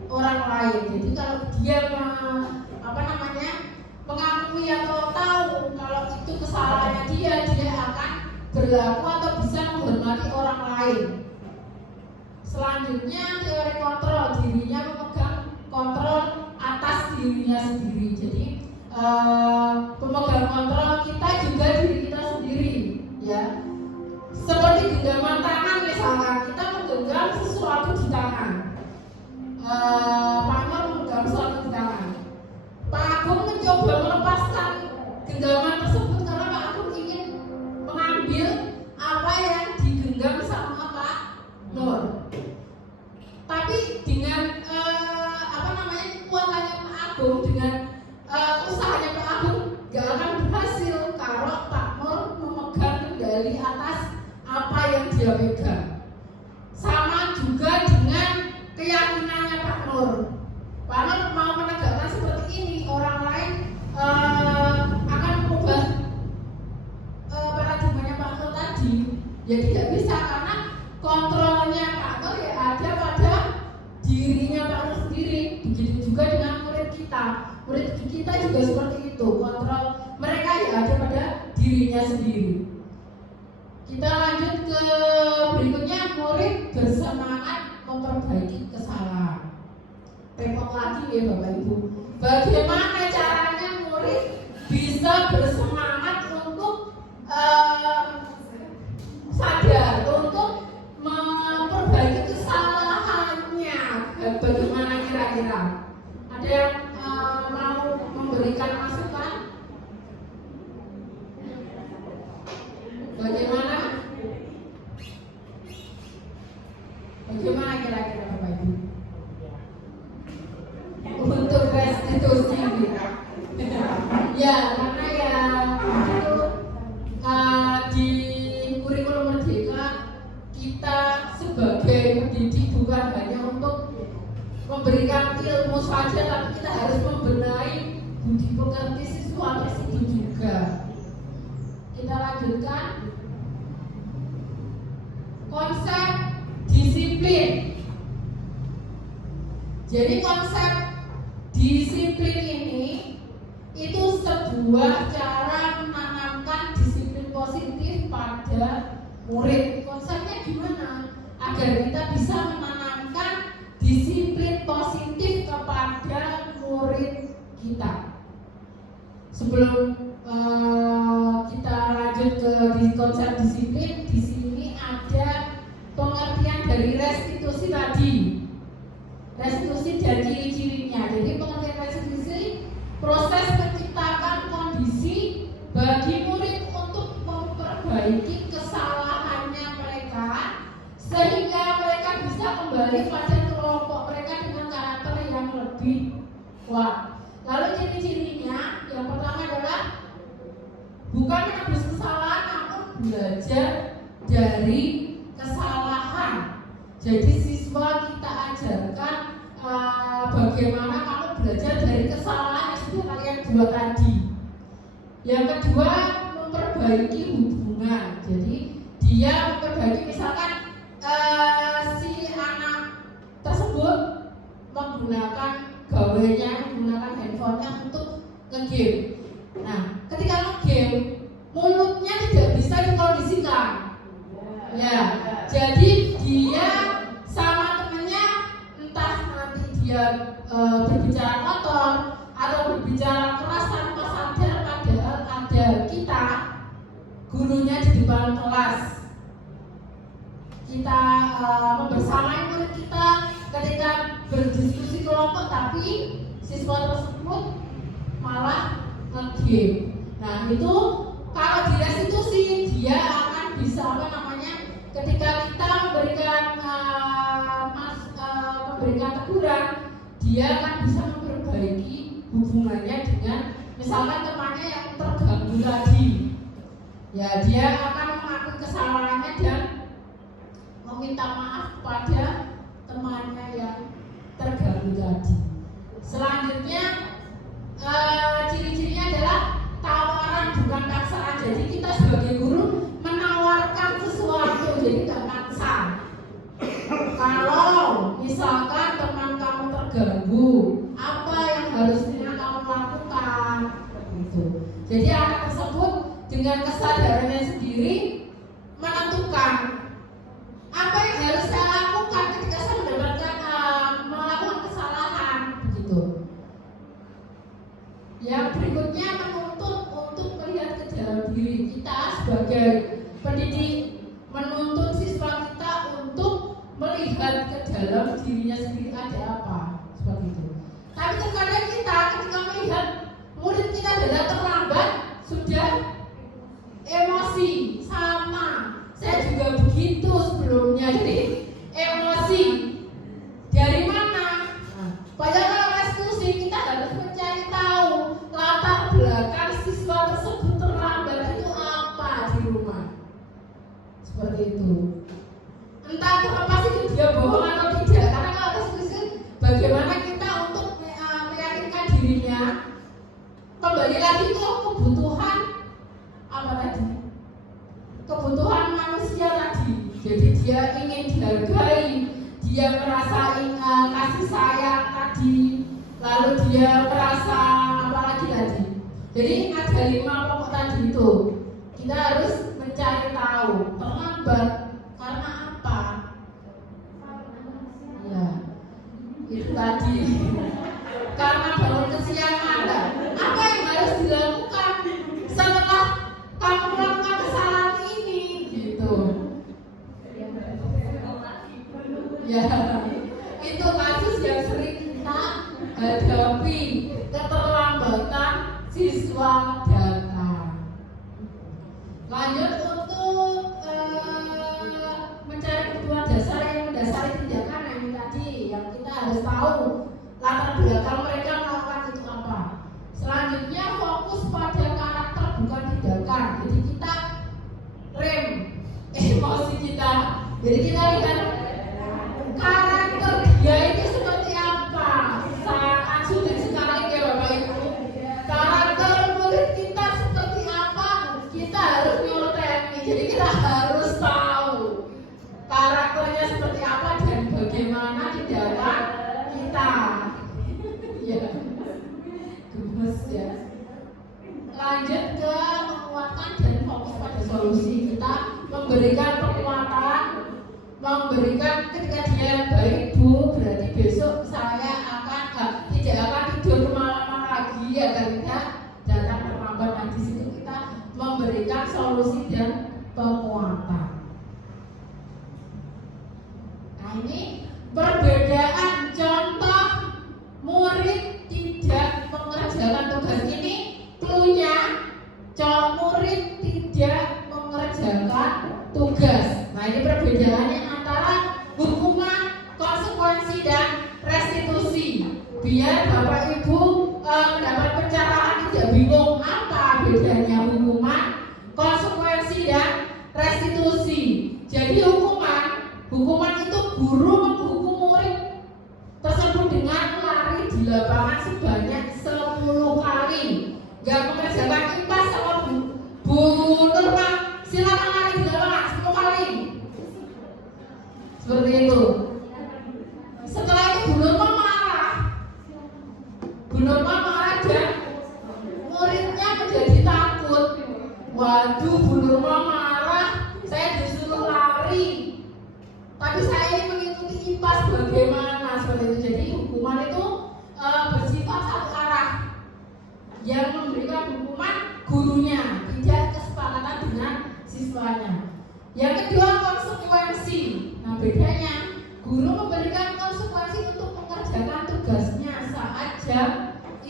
orang lain. Jadi kalau dia mengakui atau tahu kalau itu kesalahannya dia akan berlaku atau bisa menghormati orang lain. Selanjutnya, teori kontrol, dirinya memegang kontrol atas dirinya sendiri. Jadi pemegang kontrol kita juga diri kita sendiri, ya. Seperti genggaman tangan misalkan, kita menggenggam sesuatu di tangan. Pak Nur memegang sesuatu di tangan. Pak Agung mencoba melepaskan genggaman tersebut karena Pak Agung ingin mengambil apa yang digenggam sama Pak Nur. Tapi dengan kekuatannya Pak Agung, dengan usahanya Pak Agung, gak akan berhasil kalau Pak Nur memegang kendali atas apa yang dia pegang. Sama juga dengan keyakinannya Pak Nur. Pak Nur mau menegakkan seperti ini, orang lain akan mengubah paradigmanya Pak Nur tadi. Ya tidak bisa, karena kontrolnya Pak Nur ya ada pada dirinya Pak Nur sendiri. Begitu juga dengan murid kita. Murid kita juga seperti itu, kontrol mereka ya ada pada dirinya sendiri. Kita lanjut ke berikutnya, murid bersemangat memperbaiki kesalahan. Tepok lagi ya Bapak Ibu. Bagaimana caranya murid bisa bersemangat untuk sadar, untuk memperbaiki kesalahannya? Bagaimana kira-kira? Ada yang mau memberikan masukan? Bagaimana kira-kira Bapak Ibu? Untuk restitusi ya, karena ya itu di kurikulum Merdeka kita sebagai pendidik bukan hanya untuk memberikan ilmu saja, tapi kita harus membenahi budi pekerti siswa tersebut juga. Kita lanjutkan. Konsep disiplin. Jadi konsep disiplin ini itu sebuah cara menanamkan disiplin positif pada murid. Konsepnya gimana? Agar kita bisa menanamkan disiplin positif kepada murid kita. Sebelum kita lanjut ke konsep disiplin, di sini ada pengertian dari restitusi tadi. Restitusi dan ciri-cirinya. Jadi pengertian restitusi, proses menciptakan kondisi bagi murid untuk memperbaiki kesalahannya mereka sehingga mereka bisa kembali pada kelompok mereka dengan karakter yang lebih kuat. Lalu ciri-cirinya, yang pertama adalah bukan menebus kesalahan, namun belajar dari kesalahan. Jadi siswa kita ajarkan bagaimana kamu belajar dari kesalahan yang sudah kalian buat tadi. Yang kedua, memperbaiki hubungan. Jadi dia memperbaiki, misalkan si anak tersebut menggunakan gawainya, menggunakan handphonenya untuk nge-game. Nah, ketika nge-game, mulutnya tidak bisa dikondisikan. Ya, jadi dia sama temennya entah nanti dia berbicara kotor atau berbicara keras tanpa sadar, padahal ada kita gurunya di depan kelas. Kita membersamai murid kita berdiskusi kelompok, tapi siswa tersebut malah nge-game. Nah itu kalau di restitusi dia akan bisa ketika kita memberikan memberikan teguran, dia akan bisa memperbaiki hubungannya dengan misalkan temannya yang terganggu tadi. Ya dia akan mengakui kesalahannya dan meminta maaf pada temannya yang terganggu tadi. Selanjutnya ciri-cirinya adalah tawaran bukan paksaan. Jadi kita sebagai guru menawarkan sesuatu, jadi nggak maksa. Kalau misalkan teman kamu terganggu, apa yang harusnya kamu lakukan? Gitu. Jadi anak tersebut dengan kesadarannya sendiri menentukan apa yang harus saya lakukan ketika saya melakukan kesalahan, begitu. Yang berikutnya menuntut untuk melihat ke dalam diri kita sebagai pendidik, menuntut siswa kita untuk melihat ke dalam dirinya sendiri ada apa, seperti itu. Tapi terkadang kita ketika melihat murid kita adalah terlambat, sudah emosi sama. Saya juga begitu sebelumnya, jadi emosi dari mana? Padahal kalau restitusi kita harus mencari tahu latar belakang siswa tersebut terlambat itu apa di rumah, seperti itu. Entah terlepas itu dia bohong atau tidak, karena kalau restitusi bagaimana kita untuk meyakinkan dirinya kembali lagi ke kebutuhan apa tadi? Kebutuhan manusia tadi. Jadi dia ingin dihargai, dia merasa kasih sayang tadi, lalu dia merasa apa lagi tadi. Jadi ada 5 pokok tadi itu. Kita harus mencari tahu terlambat karena apa. Ya, itu tadi. Karena bangun kesiangan. Apa yang harus dilakukan setelah kamu melakukan kesalahan ini, gitu. Ya, itu kasus yang sering kita hadapi, keterlambatan siswa datang. Lanjut untuk mencari kebutuhan dasar yang mendasari tindakan yang tadi, yang kita harus tahu latar belakang mereka melakukan itu apa. Selanjutnya fokus pada karakter bukan tindakan. Jadi kita rem emosi kita. Jadi kita lihat karakter dia itu seperti apa. Sangat sulit sekali ya Bapak Ibu. Karakter murid kita seperti apa, kita harus nyontek. Jadi kita harus tahu karakternya seperti apa dan bagaimana tindakan kita. Ya, gemes ya. Lanjut ke menguatkan dan fokus pada solusi. Kita memberikan penguatan, memberikan ketika dia baik Bu, berarti besok saya tidak akan tidur kemalaman lagi agar tidak datang terlambat. Nah di situ kita memberikan solusi dan penguatan. Nah ini perbedaan contoh murid tidak mengerjakan tugas ini, cluenya murid tidak mengerjakan tugas. Nah ini perbedaannya antara hukuman, konsekuensi dan restitusi. Biar Bapak Ibu mendapat pencerahan, tidak bingung apa bedanya hukuman, konsekuensi dan restitusi. Jadi hukuman itu guru menghukum murid tersebut dengan lari di lapangan sebanyak 10 kali. Gak mengerjakan impas sama Bu Nurma, silakan lari di lapangan 10 kali. Seperti itu. Setelah itu Bu Nurma marah.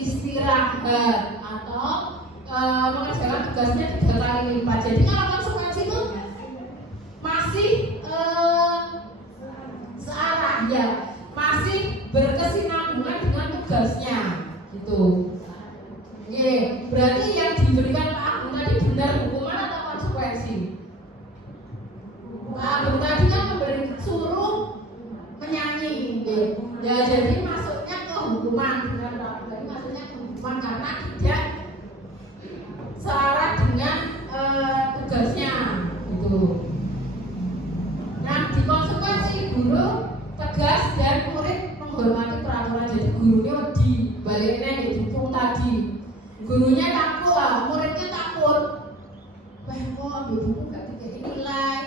istirahat atau mengerjakan tugasnya 3 kali lipat. Jadi kalau konsekuensi itu masih searah ya, masih berkesinambungan dengan tugasnya gitu. Berarti yang diberikan Pak Agung tadi benar hukuman atau konsekuensi? Pak Agung tadi kan suruh menyanyi, ya jadi masuknya ke hukuman, benar Pak Agung tadi masuknya ke hukuman karena tidak searah dengan tugasnya gitu. Nah di konsekuensi guru tegas dan murid menghormati peraturan. Jadi gurunya dibaliknya didukung tadi. Gurunya takut lah, muridnya takut. Wah kok ambil buku gak dikasih nilai.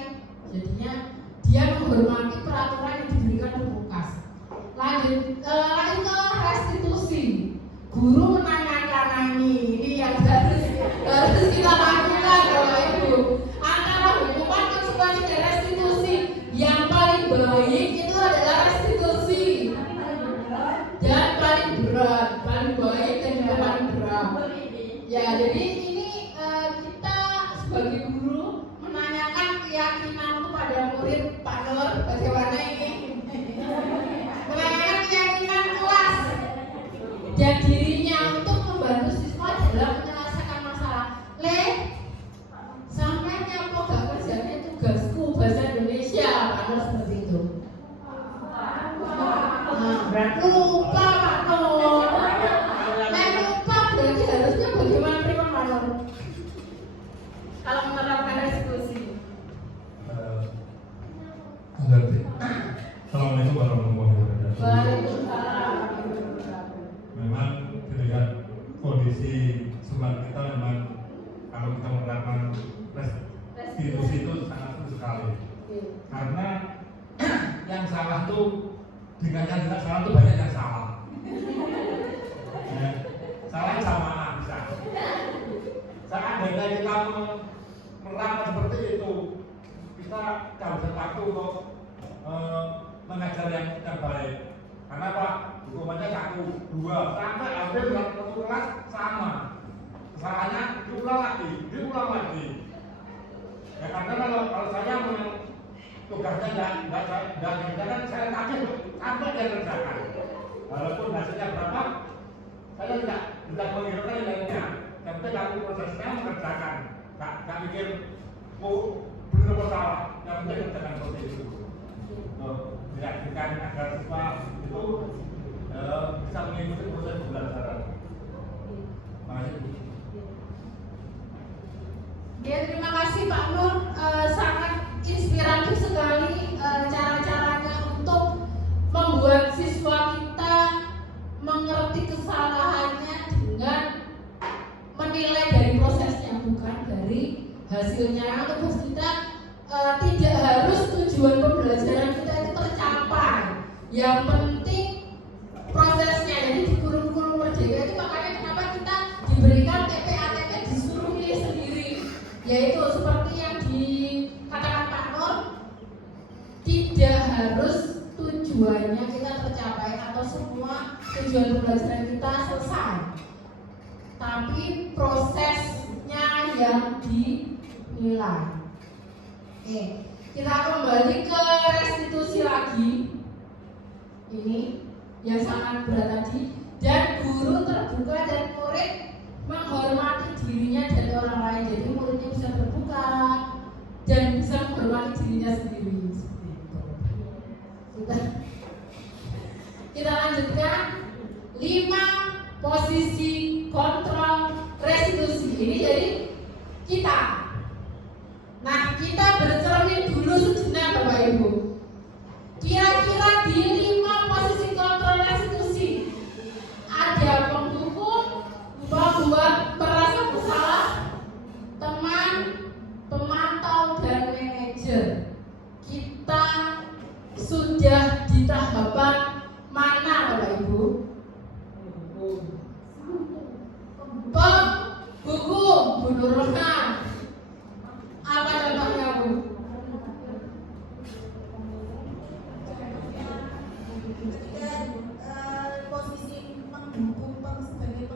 Jadinya dia menghormati peraturan yang diberikan guru kas. Lanjut ke restitusi. Guru menanyakan ini yang harus kita lakukan Bapak Ibu. Antara hukuman, konsekuensi dan restitusi, yang paling baik itu adalah restitusi. Dan paling berat, paling baik dan juga paling berat. Ya, jadi ini kita sebagai guru menanyakan keyakinan kepada murid Pak Nur, bagaimana ini? Menanyakan keyakinan kelas dan dirinya untuk membantu siswa dalam menyelesaikan masalah. Sampai nyapa gak kerjanya tugasku bahasa Indonesia, Pak Nur seperti itu. Berarti lupa Pak Nur. Lupa berarti harusnya bagaimana Pak Nur? Kalau menerapkan restitusi. Assalamualaikum warahmatullahi wabarakatuh. Waalaikumsalam. Memang dilihat kondisi surat kita memang kalau kita menerapkan restitusi itu sangat sulit sekali. Karena yang salah tuh dengan yang tidak salah tuh banyak yang salah. Ya, salah sama bisa. Saat kita menerapkan seperti itu, kita kehabisan waktu untuk mengajar yang baik. Karena apa? Hukumannya 1, 2, sampai hampir satu kelas sama. Kesalahannya diulang lagi. Ya karena kalau saya tugasnya tidak kerjakan, saya takut sampai dia kerjakan. Walaupun hasilnya berapa, saya tidak menghiraukan nilainya. Yang penting aku prosesnya mengerjakan. Gak mikir benar atau salah. Yang penting kerjakan seperti itu. Meyakinkan agar siswa itu bisa mengikuti proses pembelajaran. Ya, terima kasih Pak Nur, sangat inspiratif sekali cara-caranya untuk membuat siswa kita mengerti kesalahannya dengan menilai dari prosesnya, bukan dari hasilnya. Terus kita tidak harus tujuan pembelajaran kita itu tercapai. Yang penting prosesnya. Jadi di kurikulum Merdeka itu makanya kenapa kita diberikan TPA-TP disuruh milih sendiri. Yaitu seperti yang dikatakan Pak Nur, tidak harus tujuannya kita tercapai atau semua tujuan pembelajaran kita selesai, tapi prosesnya yang dinilai. Oke, kita kembali ke restitusi lagi. Ini yang sangat berat tadi. Dan guru terbuka dan murid menghormati dirinya dan orang lain. Jadi muridnya bisa terbuka dan bisa menghormati dirinya sendiri. Kita lanjutkan 5 posisi kontrol restitusi. Ini jadi kita. Nah, kita bercermin dulu sejenak Bapak Ibu. Kira-kira di 5 posisi kontrol restitusi ada penghukum, pembuat merasa bersalah, teman, pemantau, dan manajer. Kita sudah di tahapan mana Bapak Ibu? Penghukum, Bu Nurhan. Apa contohnya Bu? Posisi menghukum sebagai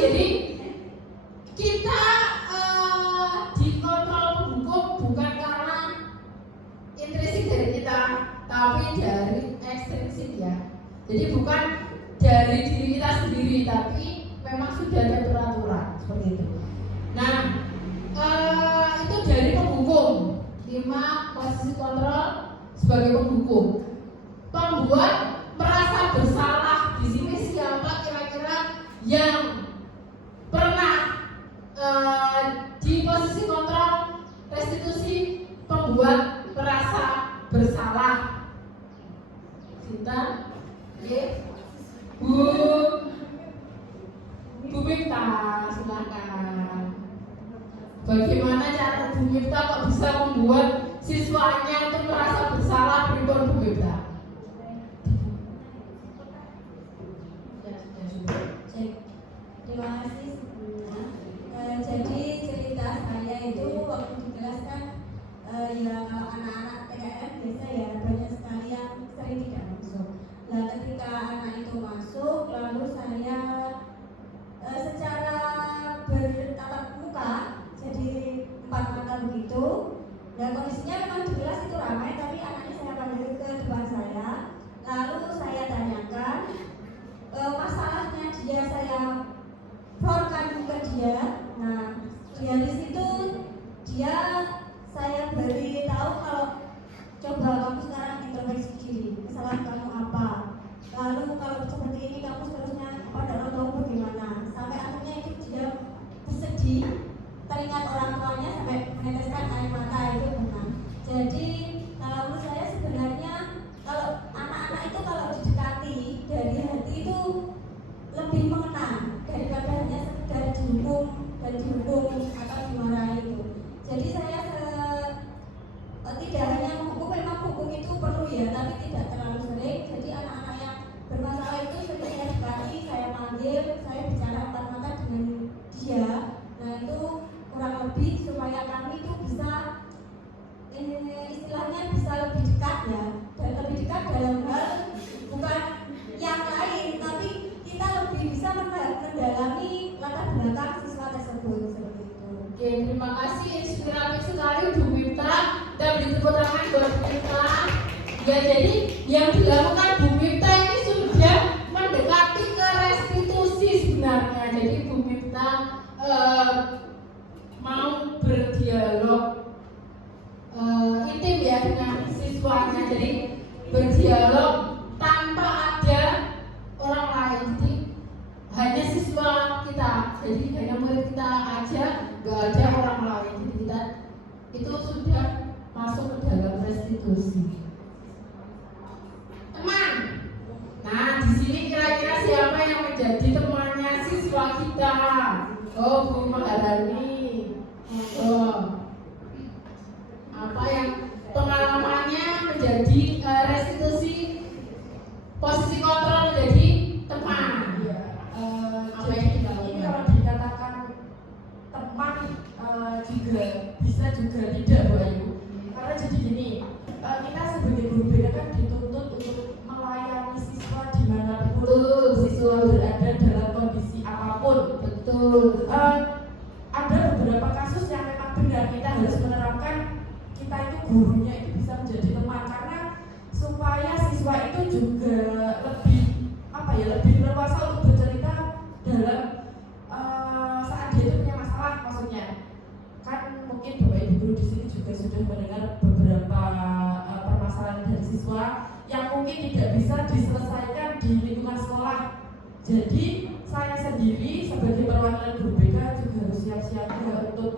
Jadi kita dikontrol penghukum bukan karena intrinsik dari kita, tapi dari ekstrinsik ya. Jadi bukan dari diri kita sendiri, tapi memang sudah ada peraturan seperti itu. Nah, itu dari penghukum. 5 posisi kontrol sebagai penghukum. Pembuat merasa bersalah di sini siapa kira-kira yang pernah di posisi kontrol restitusi pembuat merasa bersalah? Sinta, Bu Mifta, silakan. Bagaimana cara Bu Mifta kok bisa membuat siswanya itu merasa bersalah? Pripun Bu Mifta? Terima kasih sebelumnya. Jadi cerita saya itu waktu di kelas kan ya kalau anak-anak PKN biasa ya banyak sekali yang sering tidak masuk. Nah ketika anak itu masuk, lalu saya secara bertatap muka jadi 4 mata begitu. Dan kondisinya memang di kelas itu ramai, tapi anaknya saya panggil ke depan saya. Lalu saya tanyakan masalahnya dia, saya forwardkan ke dia. Nah dari situ dia saya beri tahu kalau coba kamu sekarang introspeksi diri, kesalahan kamu apa, lalu kalau seperti ini kamu seterusnya pada tahu bagaimana, sampai akhirnya itu dia bersedih, teringat orang tuanya sampai meneteskan air mata. Itu benar. Jadi kalau menurut saya sebenarnya kalau anak-anak itu kalau didekati dari hati itu lebih mengenang daripada hanya sekedar dihukum atau dimarahi itu. Jadi saya tidak hanya menghukum, memang hukum itu perlu ya, tapi tidak terlalu sering. Jadi anak-anak yang bermasalah itu sering saya dekati, saya panggil, saya bicara empat mata dengan dia. Nah itu kurang lebih supaya kami itu bisa istilahnya bisa lebih dekat ya, dan lebih dekat dalam hal bukan yang lain, tapi kita lebih bisa mendalami latar belakang siswa tersebut seperti itu. Oke, terima kasih, inspiratif sekali Bu Mifta. Kita beri tepuk tangan buat Bu Mifta. Ya, jadi yang dilakukan Bu Mifta ini sudah mendekati ke restitusi sebenarnya. Jadi Bu Mifta mau berdialog intim ya dengan siswanya. Jadi berdialog tanpa ada orang lain. Jadi hanya siswa kita, jadi hanya murid kita aja, nggak ada orang lain. Jadi kita itu sudah masuk ke dalam restitusi. Teman. Nah, di sini kira-kira siapa yang menjadi temannya siswa kita? Oh, Bu Maharani. Oh. Apa yang pengalamannya menjadi restitusi posisi kontrol menjadi teman? Jadi ini kalau dikatakan teman juga bisa juga tidak, Bu Ayu. Karena jadi gini, kita sebagai guru BK kan dituntut untuk melayani siswa dimanapun siswa berada dalam kondisi apapun. Betul. Ada beberapa kasus yang memang benar kita harus menerapkan kita itu gurunya itu bisa menjadi teman, karena supaya siswa itu juga lebih lebih leluasa untuk bercerita dalam saat dia itu punya masalah. Maksudnya kan mungkin Bapak Ibu guru di sini juga sudah mendengar beberapa permasalahan dari siswa yang mungkin tidak bisa diselesaikan di lingkungan sekolah. Jadi saya sendiri sebagai perwakilan guru BK juga harus siap-siaga untuk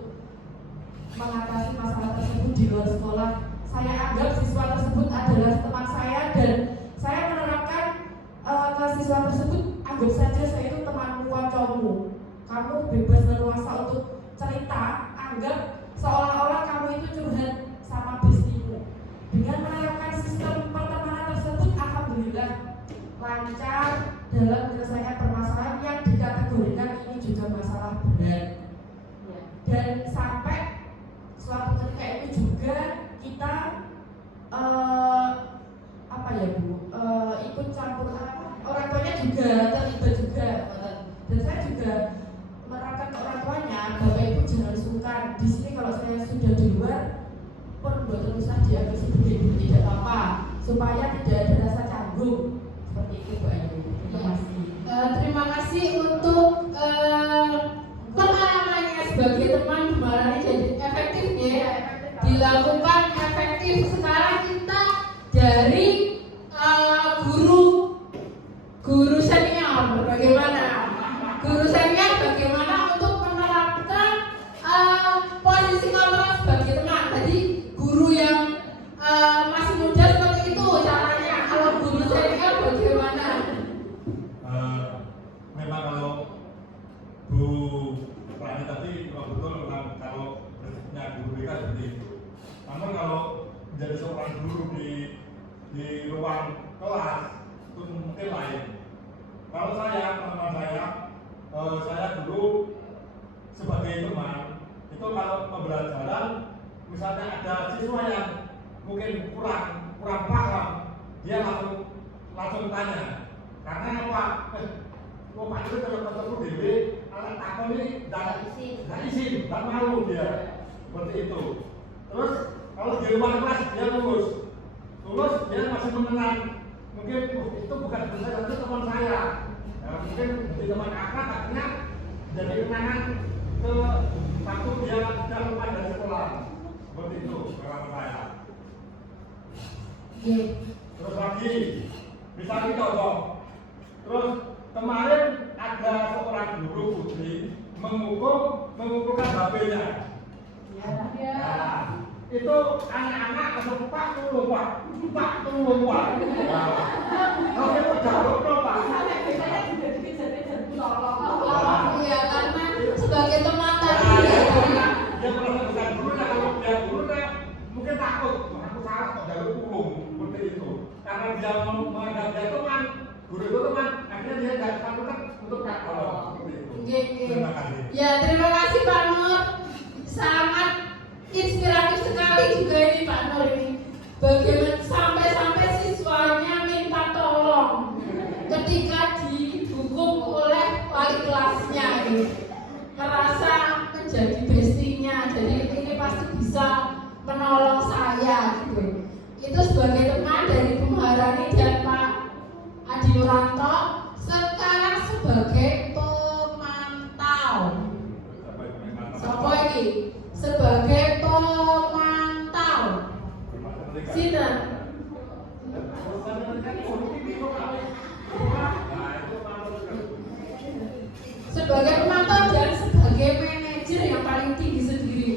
mengatasi masalah tersebut di luar sekolah. Saya anggap siswa tersebut adalah teman saya, dan saya menerapkan ke siswa tersebut, anggap saja saya itu temanmu, kancamu. Kamu bebas leluasa untuk cerita, anggap seolah-olah kamu itu curhat sama bestimu. Dengan menerapkan sistem pertemanan tersebut, alhamdulillah lancar dalam menyelesaikan permasalahan yang dikategorikan ini juga masalah berat. Dan sampai suatu ketika itu juga kita ikut campur orang tuanya juga terlibat juga, dan saya juga Bapak Ibu jangan sungkan. Di sini kalau saya sudah di luar pun boten usah dianggap sebagai tidak apa-apa, supaya tidak ada rasa canggung. Seperti itu Bu Ayu. Terima kasih. Terima kasih untuk pengalamannya sebagai teman Bumarani, jadi efektif ya, dilakukan efektif. Sekarang kita dari guru senior bagaimana? Guru senior bagaimana untuk menerapkan posisi kontrol sebagai teman? Jadi guru yang masih muda seperti itu caranya. Kalau guru senior bagaimana? Memang kalau Bu Rani tadi betul memang kalau prinsipnya guru BK seperti itu. Namun kalau menjadi seorang guru di ruang kelas itu mungkin lain. Kalau saya, teman-teman saya dulu sebagai teman itu kalau pembelajaran misalnya ada siswa yang mungkin kurang paham, dia langsung tanya. Karena apa? Pak itu kalau ketemu Dewi, anak takon ini tidak izin, tidak malu dia seperti itu. Terus kalau di luar kelas dia lulus dia masih mengenang, mungkin itu bukan saya, itu teman saya. Ya, mungkin di teman akrab akhirnya jadi kenangan ke waktu dia sudah lupa dari sekolah. Seperti itu pengalaman saya. Terus lagi, misalnya contoh. Terus kemarin ada seorang guru putri mengumpulkan HP-nya. Nah, itu anak-anak atau Pak tolong Pak. Kalau itu jauh Pak. Iya, karena sebagai teman tadi dia merasa bukan gurunya, kalau dia gurunya mungkin takut, aku salah kok jalur umum seperti itu. Karena dia menganggap dia teman, guru itu teman, akhirnya dia tidak takut untuk kalau seperti itu. Terima kasih. Ya, terima kasih Pak Nur. Sangat inspiratif sekali juga ini Pak Nur ini. Bagaimana sampai siswanya minta tolong ketika dihukum oleh wali kelasnya ini. Merasa menjadi bestinya, jadi ini pasti bisa menolong saya gitu. Itu sebagai teman dari Bu Maharani dan Pak Adi Nuranto. Sekarang sebagai pemantau. Siapa ini? Sebagai pemantau. Sinten? Sebagai pemantau dan sebagai manajer yang paling tinggi sendiri.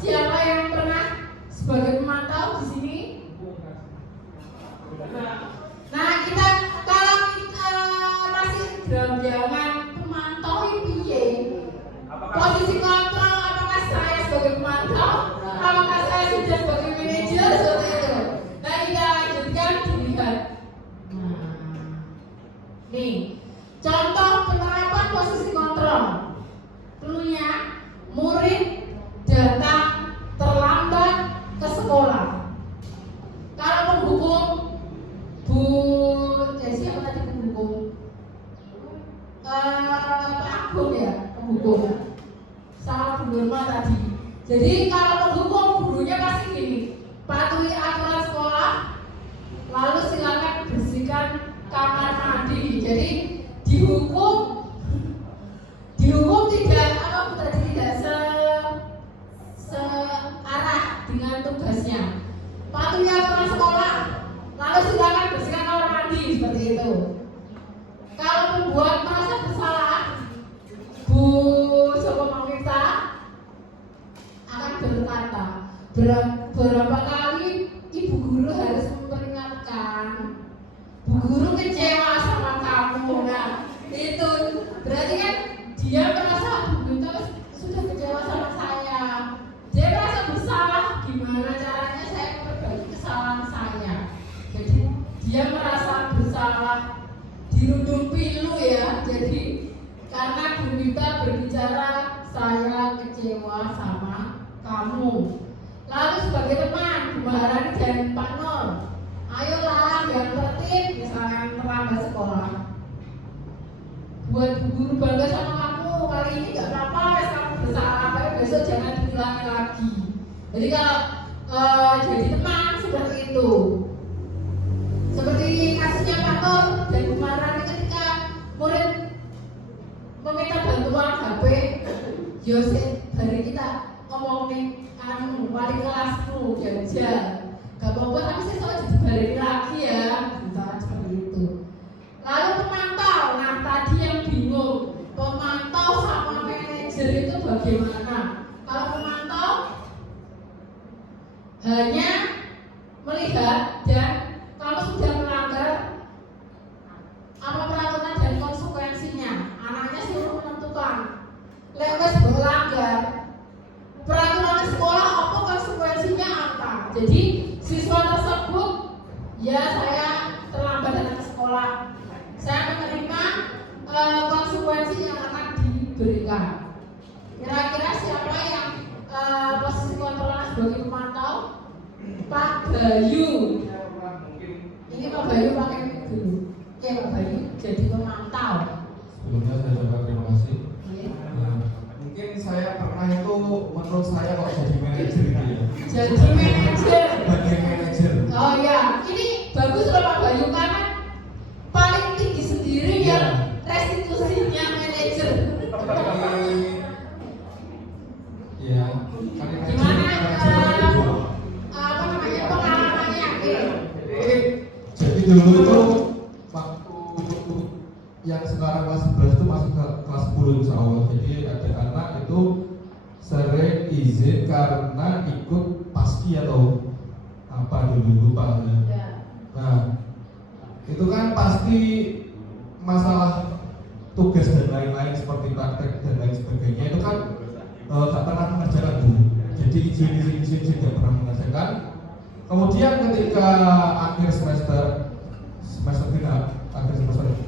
Siapa yang pernah sebagai pemantau di sini? Nah, kita kalau kita masih dalam zaman pemantau piye? Posisi kontrol, apakah saya sebagai pemantau? Apakah saya sudah sebagai manajer seperti itu? Nah, kita lanjutkan dilihat. Nah, nih, contoh penerapan posisi kontrol. Dulunya murid datang terlambat ke sekolah. Kalau penghukum Bu siapa tadi penghukum? Pak Agung ya, penghukum. Salah Bu Nurma tadi. Jadi kalau penghukum gurunya pasti gini, patuhi aturan sekolah, lalu silakan bersihkan kamar mandi. Jadi dihukum tidak searah dengan tugasnya. Patuhi aturan sekolah, lalu silakan bersihkan kamar mandi seperti itu. Kalau pembuat merasa bersalah, Bu Joko Mangkita akan berkata, berapa kali ibu guru harus memperingatkan, bu guru kecewa sama kamu. Nah, itu berarti kan dia merasa bu itu sudah kecewa sama saya, dia merasa bersalah. Gimana caranya saya memperbaiki kesalahan saya? Jadi dia merasa bersalah, dirundung pilu ya. Jadi karena Bu Mita berbicara, saya kecewa sama kamu. Lalu sebagai teman Bu Maharani dan Pak Nur, ayolah yang tertib, misalnya terlambat sekolah. Buat bu guru bangga sama kamu, kali ini gak apa-apa, kamu bersalah. besok jangan diulangi lagi. Jadi kalau jadi teman seperti itu, seperti kasusnya Pak Tor dan Bu Marani ketika murid meminta bantuan HP, Yosef hari kita ngomongin wali kelasmu jajal, gak apa-apa tapi saya soal dibalik lagi ya, misalnya seperti itu. Lalu pemantau, nah tadi yang bingung, pemantau sama manajer itu bagaimana? Kalau pemantau hanya melihat dan kalau sudah melanggar apa peraturan dan konsekuensinya, anaknya suruh menentukan. Lewat melanggar peraturan sekolah apa konsekuensinya apa. Jadi siswa tersebut, ya saya terlambat datang ke sekolah, saya menerima konsekuensi yang akan diberikan. Kira-kira siapa yang posisi kontrolnya sebagai pemantau? Pak Bayu. Ini Pak Bayu pakai mic dulu. Oke Pak Bayu jadi pemantau. Sebelumnya saya ucapkan terima kasih. Mungkin saya pernah itu menurut saya kok jadi manajer gitu ya. Jadi manajer. Sebagai manajer. Oh ya, ini bagus loh Pak Bayu karena paling tinggi sendiri ya restitusinya manajer. Ya, Gimana apa namanya pengalamannya? Jadi dulu itu waktu yang sekarang kelas 11 itu masuk ke kelas 10 insya Allah. Jadi ada anak itu sering izin karena ikut paski atau apa dulu lupa ya. Nah itu kan pasti masalah tugas dan lain-lain seperti praktek dan lain sebagainya itu kan tak pernah mengerjakan dulu. Jadi izin tidak pernah mengerjakan. Kemudian ketika akhir semester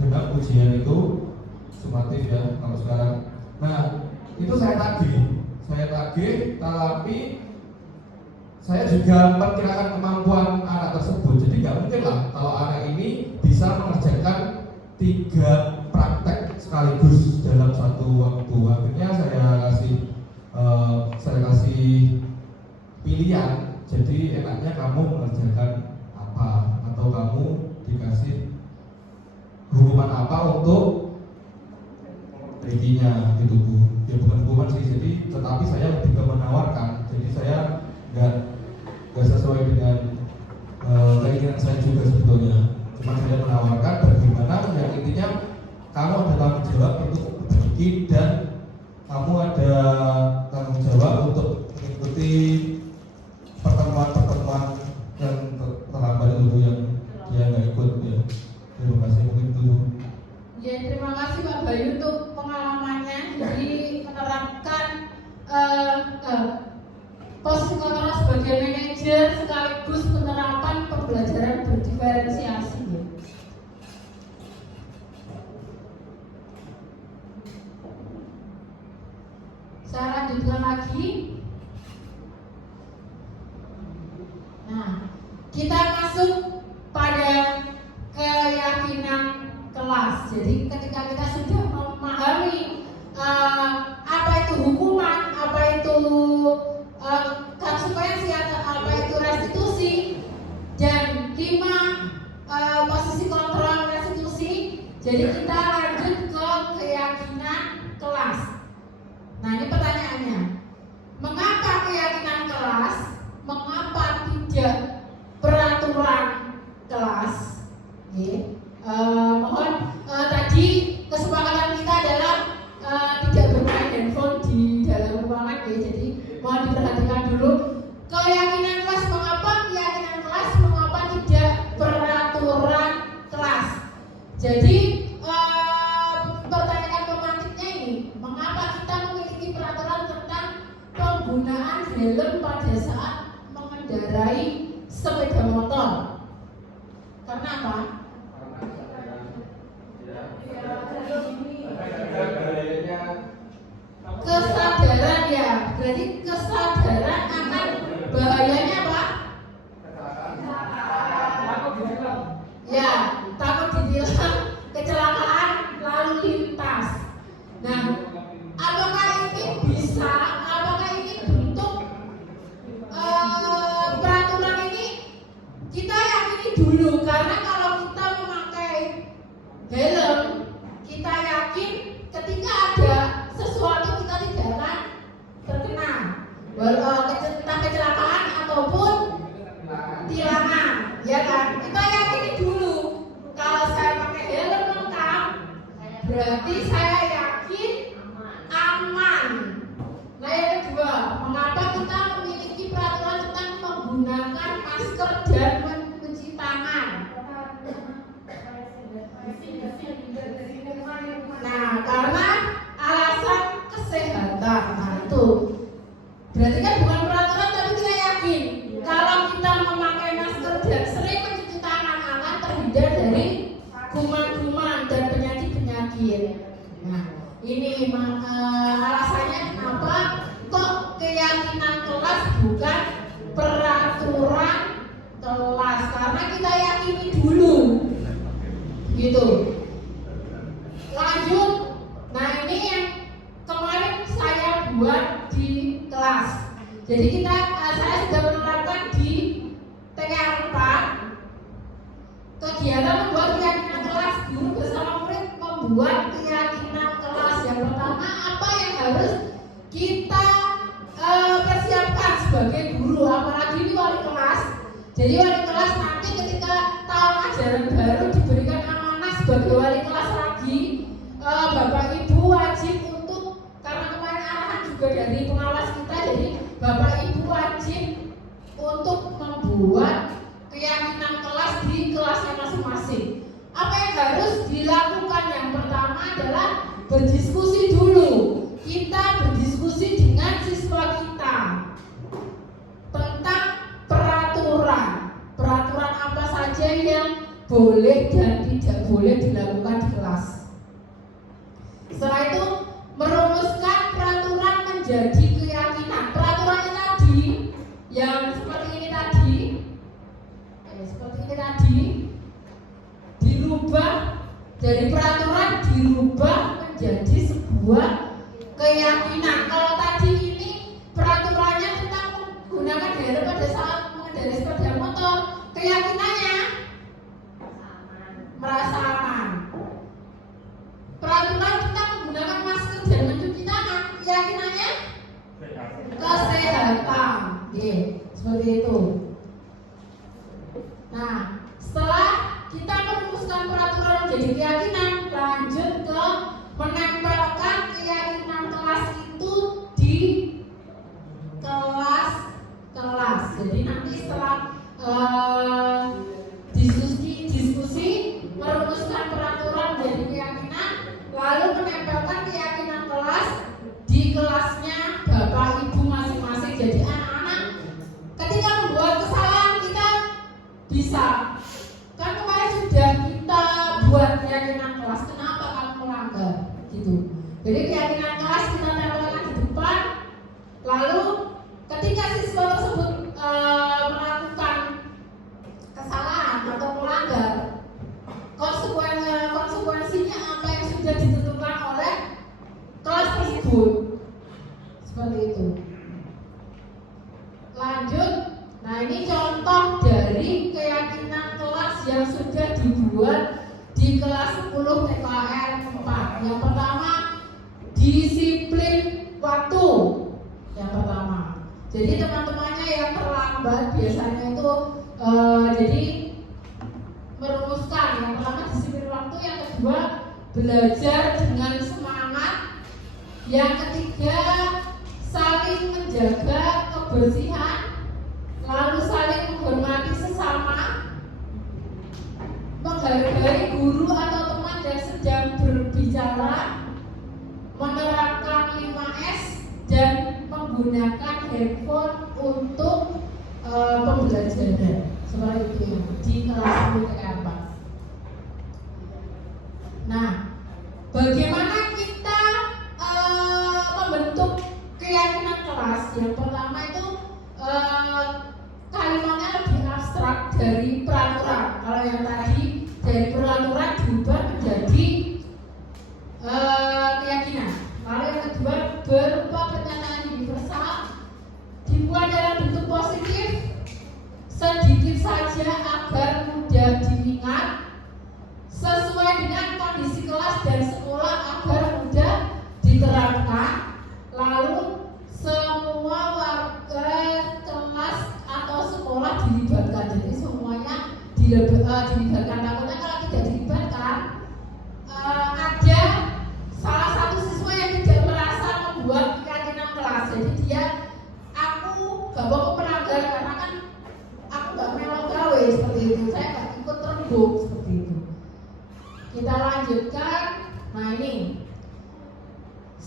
genap ujian itu sumatif ya kalau sekarang. Nah itu saya tagih, tapi saya juga memperkirakan kemampuan anak tersebut. Jadi nggak mungkin lah kalau anak ini bisa mengerjakan 3 praktek sekaligus dalam satu waktu. Akhirnya saya kasih pilihan. Jadi enaknya kamu mengerjakan apa atau kamu dikasih hukuman apa untuk readinya gitu Bu. Ya bukan hukuman sih, jadi tetapi saya lebih ke menawarkan. Jadi saya nggak sesuai dengan keinginan saya juga sebetulnya. Cuma saya menawarkan bagaimana yang intinya kamu ada tanggung jawab untuk berbagi dan kamu ada tanggung jawab untuk mengikuti pertemuan yang terlambat dulu yang dia nggak ikut ya. Terima kasih mungkin dulu. Ya terima kasih Pak Bayu untuk pengalamannya. Jadi menerapkan posisi kontrol sebagai manajer sekaligus penerapan pembelajaran berdiferensiasi. Saya lanjutkan lagi. Nah, kita masuk pada keyakinan kelas. Jadi ketika kita sudah memahami apa itu hukuman, apa itu konsekuensi atau apa itu restitusi, dan 5 posisi kontrol restitusi. Jadi kita lanjut ke keyakinan kelas. Nah ini pertanyaannya, mengapa keyakinan kelas? Mengapa tidak peraturan kelas? Mohon tadi kesepakatan kita adalah tidak bermain handphone di dalam ruangan ya. Jadi mohon diperhatikan dulu keyakinan kelas. Mengapa keyakinan kelas? Mengapa tidak peraturan kelas? Jadi pertanyaan pemantiknya ini, mengapa kita memiliki peraturan tentang penggunaan helm pada saat mengendarai sepeda motor? Karena apa? Kesadaran ya, berarti kesadaran akan bahayanya apa? Ya, takut ditilang, kecelakaan lalu lintas. Nah, apakah ini entah kecelakaan ataupun tilangan, ya kan? Kita yakini dulu kalau saya pakai helm lengkap, berarti saya yakin aman. Nah yang kedua, mengapa kita memiliki peraturan tentang menggunakan masker dan mencuci tangan? Nah, karena alasan kesehatan. Nah itu berarti kan bukan peraturan, tapi kita yakin kalau kita memakai masker dan sering mencuci tangan akan terhindar dari kuman-kuman dan penyakit-penyakit. Nah, ini alasannya kenapa kok keyakinan kelas bukan peraturan kelas, karena kita yakini dulu, gitu. Lanjut, nah ini yang kemarin saya buat di kelas. Jadi saya sudah menerapkan di TKR 4 kegiatan membuat keyakinan kelas. Guru bersama murid membuat keyakinan kelas. Yang pertama, apa yang harus kita persiapkan sebagai guru, apalagi ini wali kelas. Jadi wali kelas nanti ketika tahun ajaran baru diberikan amanah sebagai wali kelas lagi, Bapak Ibu wajib untuk, karena kemarin arahan juga dari pengawas kita, jadi Bapak Ibu wajib untuk membuat keyakinan kelas di kelasnya masing-masing. Apa yang harus dilakukan? Yang pertama adalah berdiskusi dulu. Kita berdiskusi dengan siswa kita tentang peraturan apa saja yang boleh dan tidak boleh dilakukan di kelas. Setelah itu merumuskan peraturan menjadi keyakinan. Peraturannya tadi yang seperti ini tadi dirubah dari peraturan, dirubah menjadi sebuah keyakinan. Kalau tadi ini peraturannya tentang menggunakan helm pada saat mengendarai sepeda motor, keyakinannya merasa aman. Peraturan tentang menggunakan masker dan mencuci tangan, keyakinannya kesehatan. Seperti itu. Nah, setelah kita merumuskan peraturan menjadi keyakinan, lanjut ke menempelkan keyakinan kelas itu di kelas. Jadi nanti setelah diskusi merumuskan peraturan menjadi keyakinan, lalu menempelkan keyakinan kelas di kelasnya Bapak Ibu masing-masing. Jadi anak-anak ketika membuat kesalahan kita bisa, kan kemarin sudah kita buat keyakinan kelas, kenapa kamu melanggar, gitu. Jadi keyakinan kelas kita tempelkan di depan, lalu ketika siswa tersebut melakukan kesalahan atau melanggar, konsekuensinya apa yang sudah ditentukan oleh kelas tersebut. Seperti itu. Lanjut. Nah, ini contoh dari keyakinan kelas yang sudah dibuat di kelas 10 TKR 4. Yang pertama, disiplin waktu. Yang pertama. Jadi teman-temannya yang terlambat biasanya itu jadi merumuskan. Yang pertama disiplin waktu, yang kedua belajar dengan semangat, yang ketiga saling menjaga kebersihan, lalu saling menghormati sesama, menghargai guru atau teman yang sedang berbicara, menerapkan 5S, dan menggunakan handphone untuk pembelajaran. Seperti itu di kelas 10 TKR 4. Nah, bagaimana kita membentuk keyakinan kelas? Yang pertama itu kalimatnya lebih abstrak dari peraturan. Kalau yang tadi dari peraturan diubah menjadi keyakinan. Lalu yang kedua, berupa pernyataan universal, dibuat dalam bentuk positif, sedikit saja agar mudah diingat, sesuai dengan kondisi kelas dan sekolah agar mudah diterapkan. Lalu semua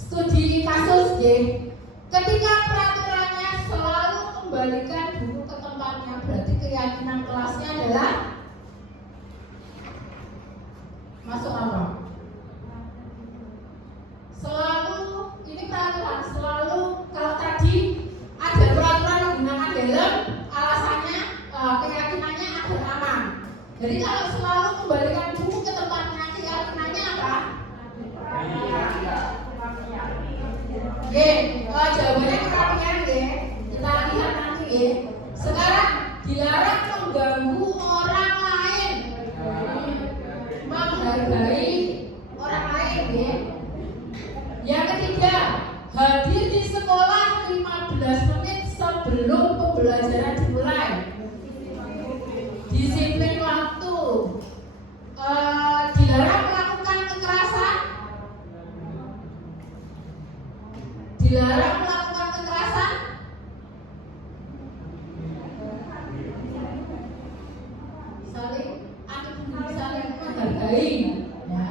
studi kasus ketika peraturannya selalu kembalikan buku ke tempatnya, berarti keyakinan kelasnya adalah masuk apa? Selalu ini peraturan, selalu kalau tadi ada peraturan menggunakan helm, alasannya keyakinannya agar aman. Jadi kalau selalu kembalikan buku ke tempatnya, keyakinannya apa? Jawabannya kerapian kita lihat nanti Sekarang dilarang mengganggu orang lain, menghargai orang lain Yang ketiga, hadir di sekolah 15 menit sebelum pembelajaran dimulai. Disiplin waktu. Dilarang melakukan kekerasan. Dilarang melakukan kekerasan. Saling menghargai. Ya.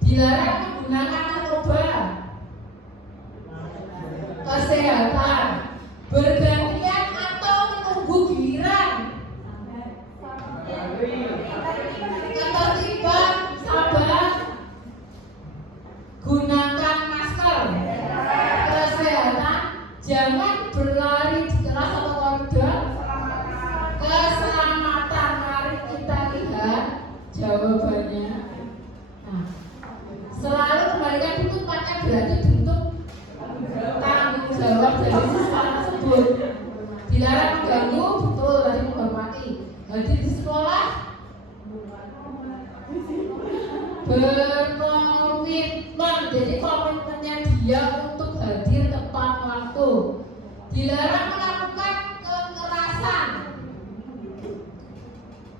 Dilarang menggunakan narkoba. Kesehatan. Bergantian atau menunggu giliran. Ketertiban, sabar. Gunakan masker. Kesehatan, jangan berlari di kelas atau koridor. Keselamatan, mari kita lihat jawabannya. Nah, selalu kembalikan buku tempatnya berarti bentuk tanggung jawab dari siswa tersebut. Dilarang mengganggu, betul tadi menghormati. Hadir di sekolah, berkomitmen, jadi komitmennya dia untuk hadir tepat waktu. Dilarang melakukan kekerasan,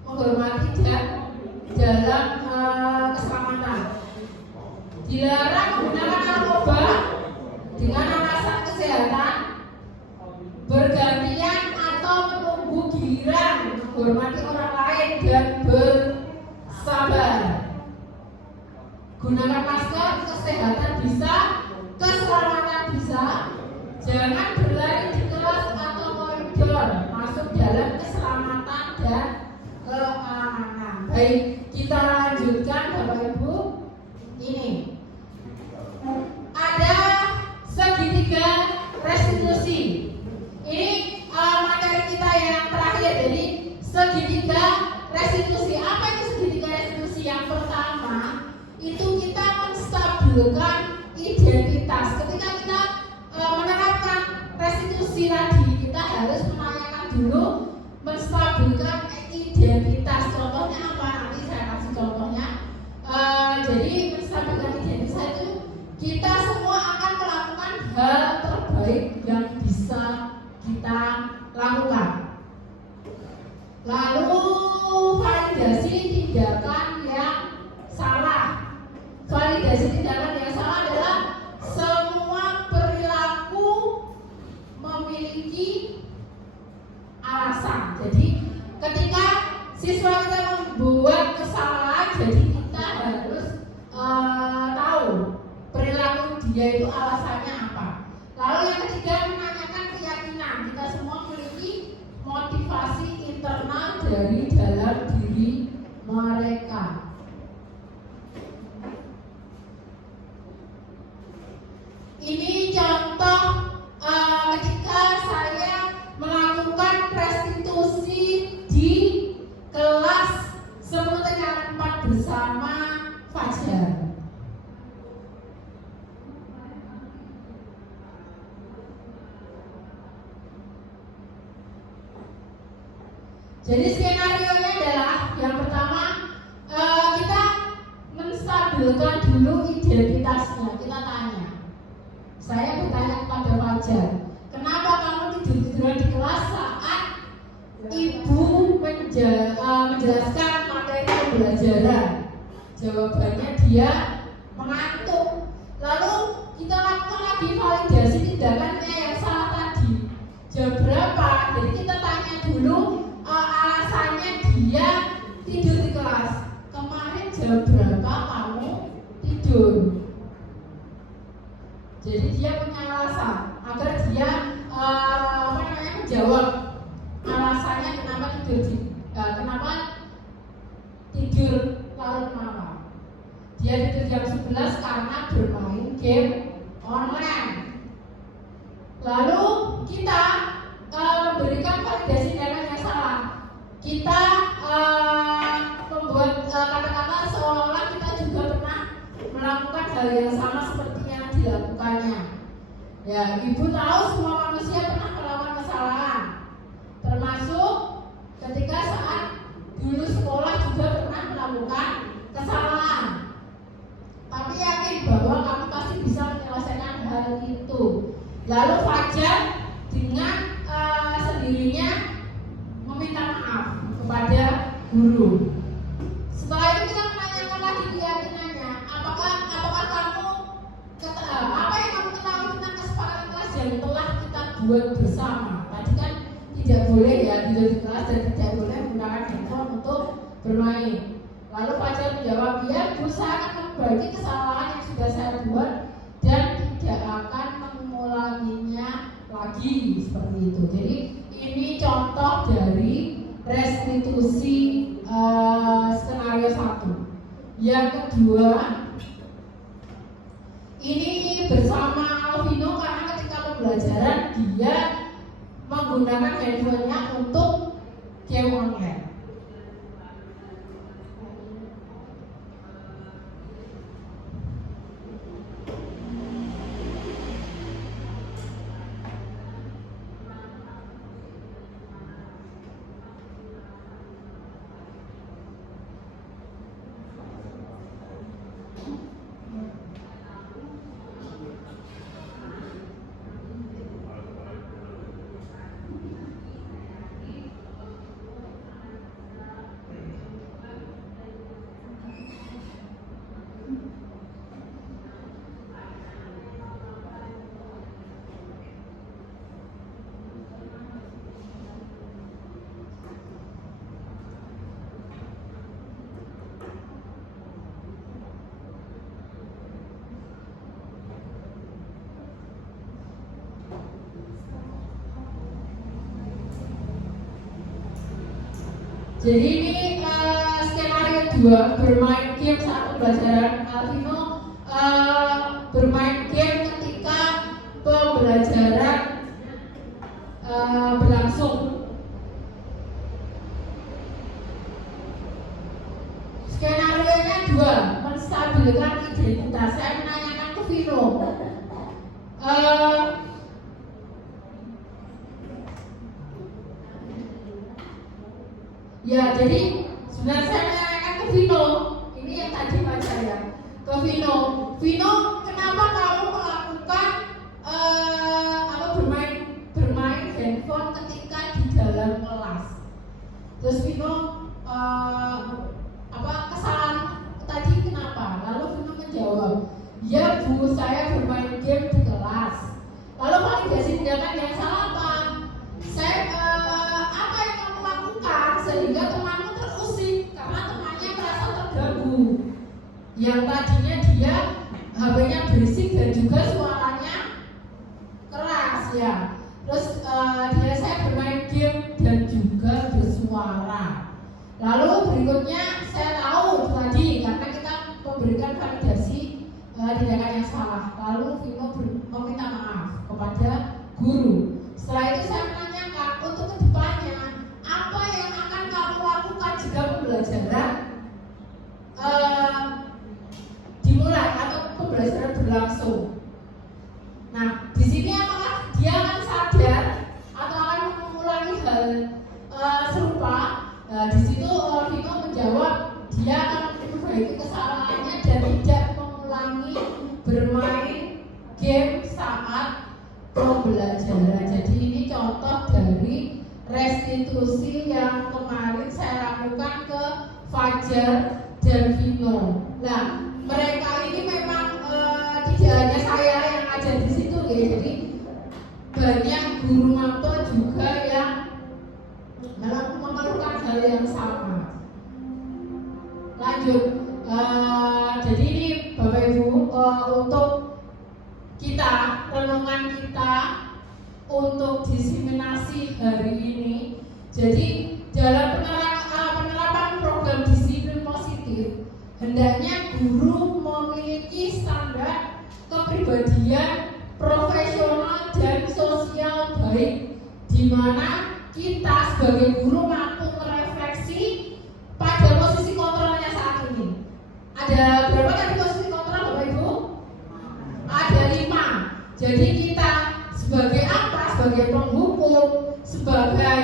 menghormati dan dalam keselamatan. Dilarang menggunakan narkoba dengan alasan kesehatan, bergantian atau menunggu giliran, menghormati orang lain dan bersabar. Gunakan masker, kesehatan bisa, keselamatan bisa. Jangan berlari di kelas atau koridor, masuk dalam keselamatan dan keamanan. Baik, kita lanjutkan Bapak Ibu. Ini ada segitiga restitusi. Ini materi kita yang terakhir. Jadi segitiga restitusi. Apa itu segitiga restitusi? Yang pertama itu kita menstabilkan identitas. Ketika kita menerapkan restitusi tadi, kita harus menanyakan dulu, menstabilkan identitas. Contohnya apa? Nanti saya kasih contohnya. Jadi menstabilkan identitas itu kita semua akan melakukan hal terbaik yang bisa kita lakukan. Lalu validasi tindakan yang salah. Validasi tindakan yang salah adalah semua perilaku memiliki alasan. Jadi ketika siswa kita membuat kesalahan, jadi kita harus tahu perilaku dia itu alasannya apa. Lalu yang ketiga, menanyakan keyakinan. Kita semua memiliki motivasi internal dari dalam diri mereka. Ini contoh ketika saya melakukan restitusi di kelas 10 TKN 4 bersama Fajar. Jadi skenario-nya adalah yang pertama kita menstabilkan dulu identitasnya. Kita tanya. Saya bertanya kepada Fajar, kenapa kamu tidur-tiduran di kelas saat ibu menjelaskan materi pembelajaran? Jawabannya dia mengantuk. Lalu kita lakukan lagi validasi tindakannya yang salah tadi. Jam berapa? Jadi kita tanya dulu alasannya dia tidur di kelas. Kemarin jam berapa kamu tidur? Jadi dia punya alasan agar dia menjawab alasannya kenapa tidur larut malam. Dia tidur jam 11 karena bermain game online. Lalu kita memberikan validasi data yang salah. Kita membuat kata-kata seolah-olah kita juga pernah melakukan hal yang sama seperti yang dilakukannya. Ya, ibu tahu semua manusia pernah melakukan kesalahan, termasuk ketika saat dulu sekolah juga pernah melakukan kesalahan. Tapi yakin bahwa kamu pasti bisa menyelesaikan hal itu. Lalu Fajar dengan sendirinya meminta maaf kepada guru. Setelah itu kita menanyakan lagi keyakinannya, apakah kamu apa yang kamu ketahui tentang kesepakatan kelas yang telah kita buat bersama. Tadi kan tidak boleh ya tidur di kelas dan tidak boleh menggunakan handphone untuk bermain. Lalu Fajar menjawab, ya Bu, saya akan memperbaiki kesalahan yang sudah saya buat dan tidak akan mengulanginya lagi, seperti itu. Jadi ini contoh dari restitusi skenario 1. Yang kedua, ini bersama Alvino karena ketika pembelajaran dia menggunakan handphonenya untuk game online. Jadi ini skenario 2, bermain game saat pembelajaran. Alvino bermain game ketika pembelajaran berlangsung. Skenario-nya 2, menstabilkan identitas. Saya menanyakan ke Vino, ya, jadi sebenarnya saya menanyakan ke Vino, ini yang tadi Pak saya ke Vino, kenapa kamu melakukan bermain handphone ketika di dalam kelas? Terus Vino kesalahan tadi kenapa? Lalu Vino menjawab, ya Bu, saya bermain game di kelas. Lalu validasi tindakan yang salah apa? Apa yang kamu lakukan sehingga temanmu terusik karena temannya merasa terganggu. Yang tadinya dia HP-nya berisik dan juga suaranya keras ya. Terus saya bermain game dan juga bersuara. Lalu berikutnya saya tahu tadi karena kita memberikan validasi tindakan yang salah. Lalu Vino meminta maaf kepada guru. Setelah itu saya menanyakan untuk kedepannya apa yang akan kamu lakukan jika pembelajaran dimulai atau pembelajaran berlangsung. Nah, di sini apakah dia akan sadar atau akan mengulangi hal serupa? Di situ Vino menjawab dia akan memperbaiki kesalahannya dan tidak mengulangi bermain game saat pembelajaran. Jadi ini contoh dari restitusi yang kemarin saya lakukan ke Fajar dan Vino. Nah, mereka ini memang tidak hanya saya yang ada di situ ya. Jadi banyak guru mampu juga yang memerlukan hal yang sama. Lanjut, jadi ini Bapak Ibu untuk renungan kita untuk diseminasi hari ini. Jadi dalam penerapan program disiplin positif, hendaknya guru memiliki standar kepribadian profesional dan sosial baik, di mana kita sebagai guru mampu merefleksi pada posisi kontrolnya saat ini. Ada berapa tadi posisi kontrol Bapak Ibu? Ada 5. Jadi kita sebagai apa? Sebagai penghukum, sebagai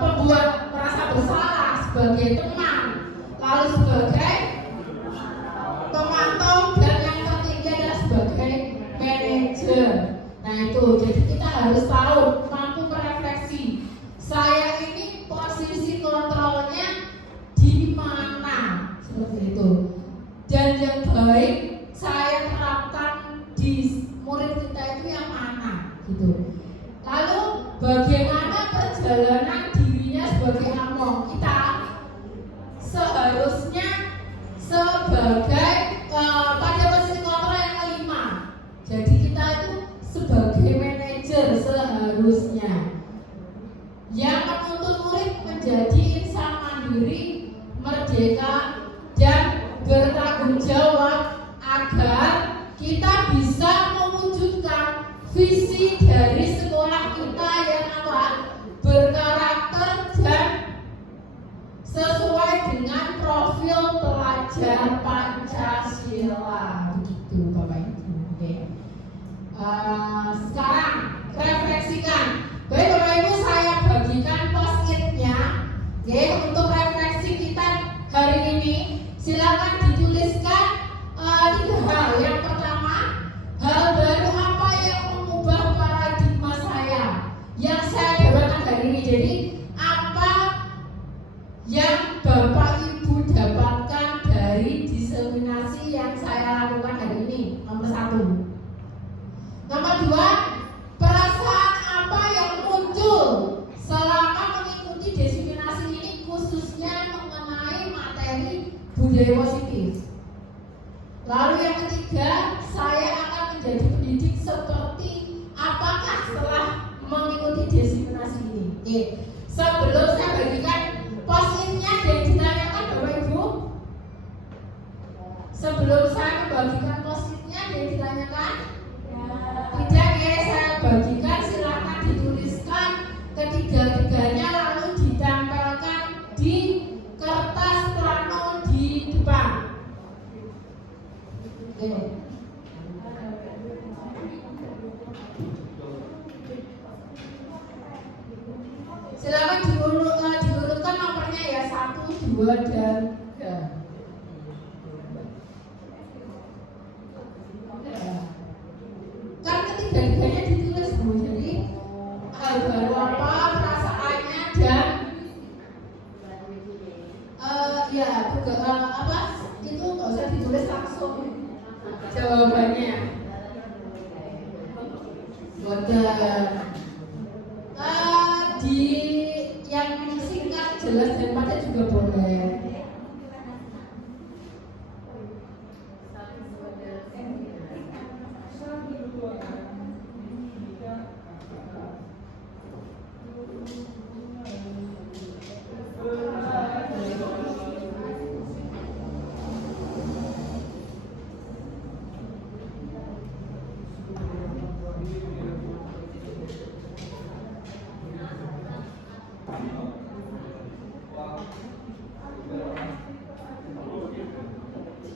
pembuat merasa bersalah, sebagai teman, lalu sebagai pemantau, dan yang ketiga adalah sebagai manajer. Nah itu, jadi kita harus tahu, mampu merefleksi, saya ini posisi kontrolnya di mana, seperti itu. Dan yang baik saya terapkan di murid kita itu yang mana, gitu. Lalu bagaimana perjalanan dirinya sebagai among? Kita seharusnya sebagai pada posisi kontrol yang kelima. Jadi kita itu sebagai manajer seharusnya yang menuntut murid menjadi insan mandiri, merdeka, dan bertanggung jawab agar kita bisa mewujudkan visi dari sekolah kita yang apa? Berkarakter dan sesuai dengan profil pelajar Pancasila. Begitu Bapak Ibu. Oke. Sekarang refleksikan. Baik Bapak Ibu, saya bagikan post-it-nya. Oke, untuk refleksi kita hari ini, silakan dituliskan 3 hal. Yang pertama, hal baru apa yang mengubah paradigma saya yang saya dapatkan hari ini. Jadi apa yang Bapak Ibu dapatkan dari diseminasi yang saya lakukan hari ini? Nomor 1. Nomor 2, perasaan apa yang muncul selama mengikuti diseminasi ini, khususnya mengenai materi budaya positif. Lalu yang ketiga, saya akan menjadi pendidik seperti apakah setelah mengikuti diseminasi ini. Oke. Sebelum saya bagikan post-it-nya dan ditanyakan Bapak Ibu, sebelum saya membagikan post-it-nya dan ditanyakan, tidak ya, saya bagikan, silakan dituliskan ketiga-tiganya lalu ditempelkan di kertas plano di depan. Oke. Silakan diurutkan nomornya ya, 1, 2, dan 3. Kan ketiga-tiganya ditulis Bu. Jadi hal baru apa, perasaannya, dan ya juga apa itu nggak usah ditulis langsung jawabannya. Di yang singkat, jelas, dan padat juga boleh.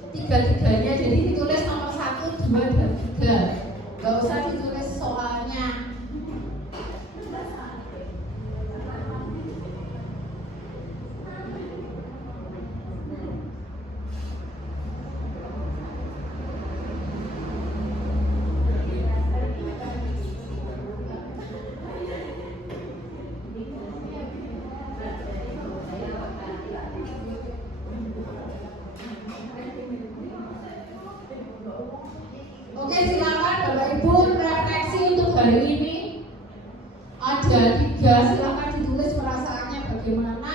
Tiga-tiganya, jadi ditulis nomor 1, 2, dan 3. Gak usah ditulis soalnya. Oke, silakan Bapak Ibu refleksi untuk hari ini. Ada 3, silakan ditulis perasaannya bagaimana,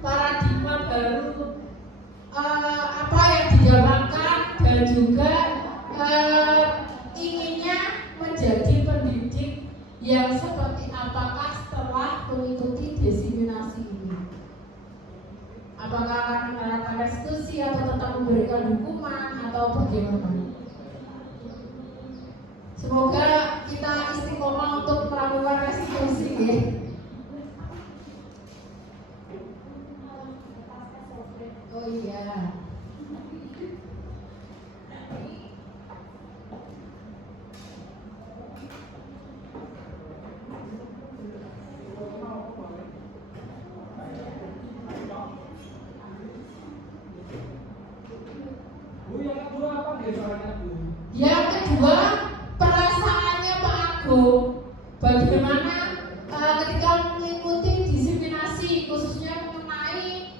paradigma baru apa yang didapatkan, dan juga ingin bagaimana? Semoga kita istiqomah untuk melakukan restitusi ya. Oh iya. Yang kedua, perasaannya Pak Agung, bagaimana ketika mengikuti diseminasi khususnya mengenai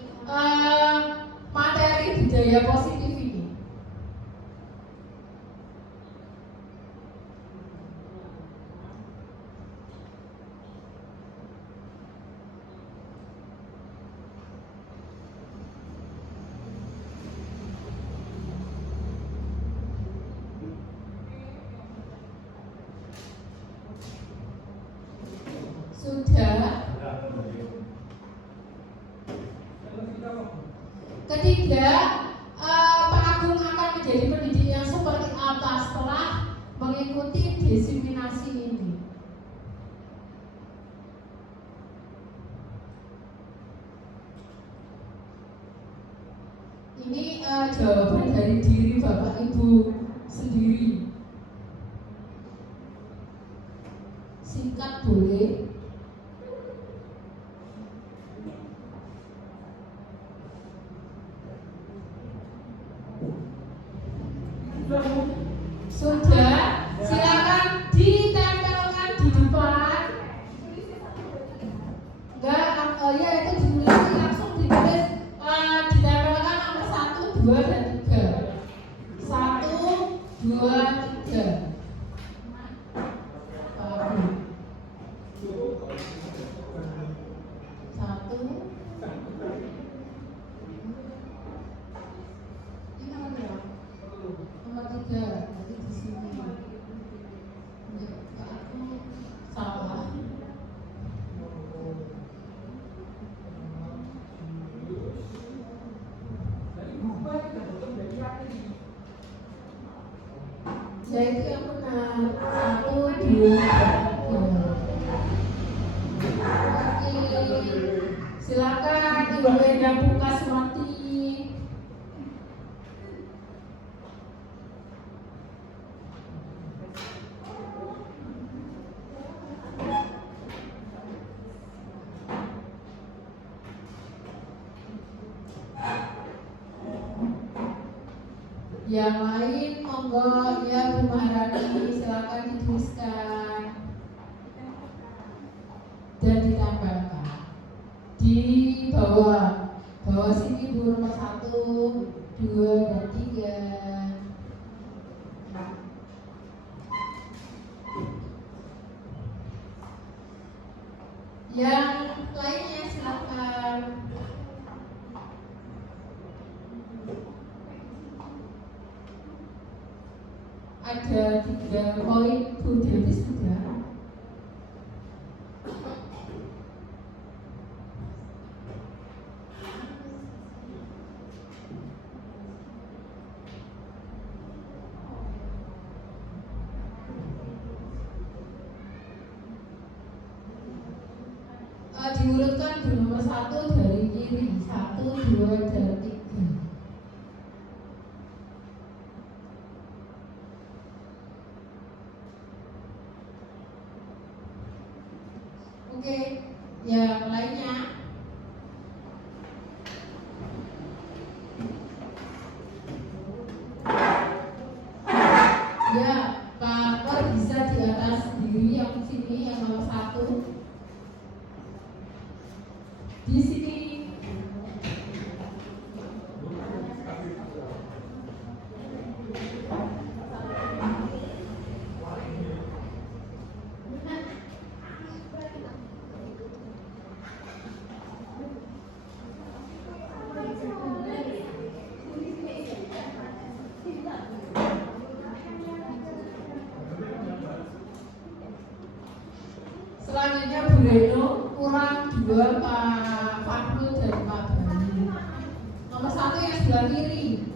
materi budaya positif ini. Sudah. Ketiga, Pak Agung akan menjadi pendidik yang seperti apa setelah mengikuti diseminasi ini? Ini jawaban dari diri Bapak Ibu sendiri. Singkat boleh. Sudah, silakan ditempelkan di depan. Enggak, ya itu ditulis langsung ditulis ditempelkan nomor 1, 2, dan 3. 1, 2, 3. Nomor 3, jadi di sini. Salah. Ya itu yang benar. 1, 2, 3. Oke. Silakan Ibu Endang Pukaswati. Yang lain monggo ya Bu Maharani, silakan dituliskan dan ditempelkan di bawah sini Bu, nomor 1, 2, dan 3. Yang lainnya silakan. Ada 3 poin Bu Dewi sudah. Diurutkan di nomor 1 dari kiri. 1, 2, dan 3. Oke, yang lainnya. Ya, Pak Kor bisa di atas sendiri yang sini yang nomor 1. Di sini. Selanjutnya Bu Reno, kurang 2 Pak Fahru dan Pak Bani. Nomor 1 yang sebelah kiri.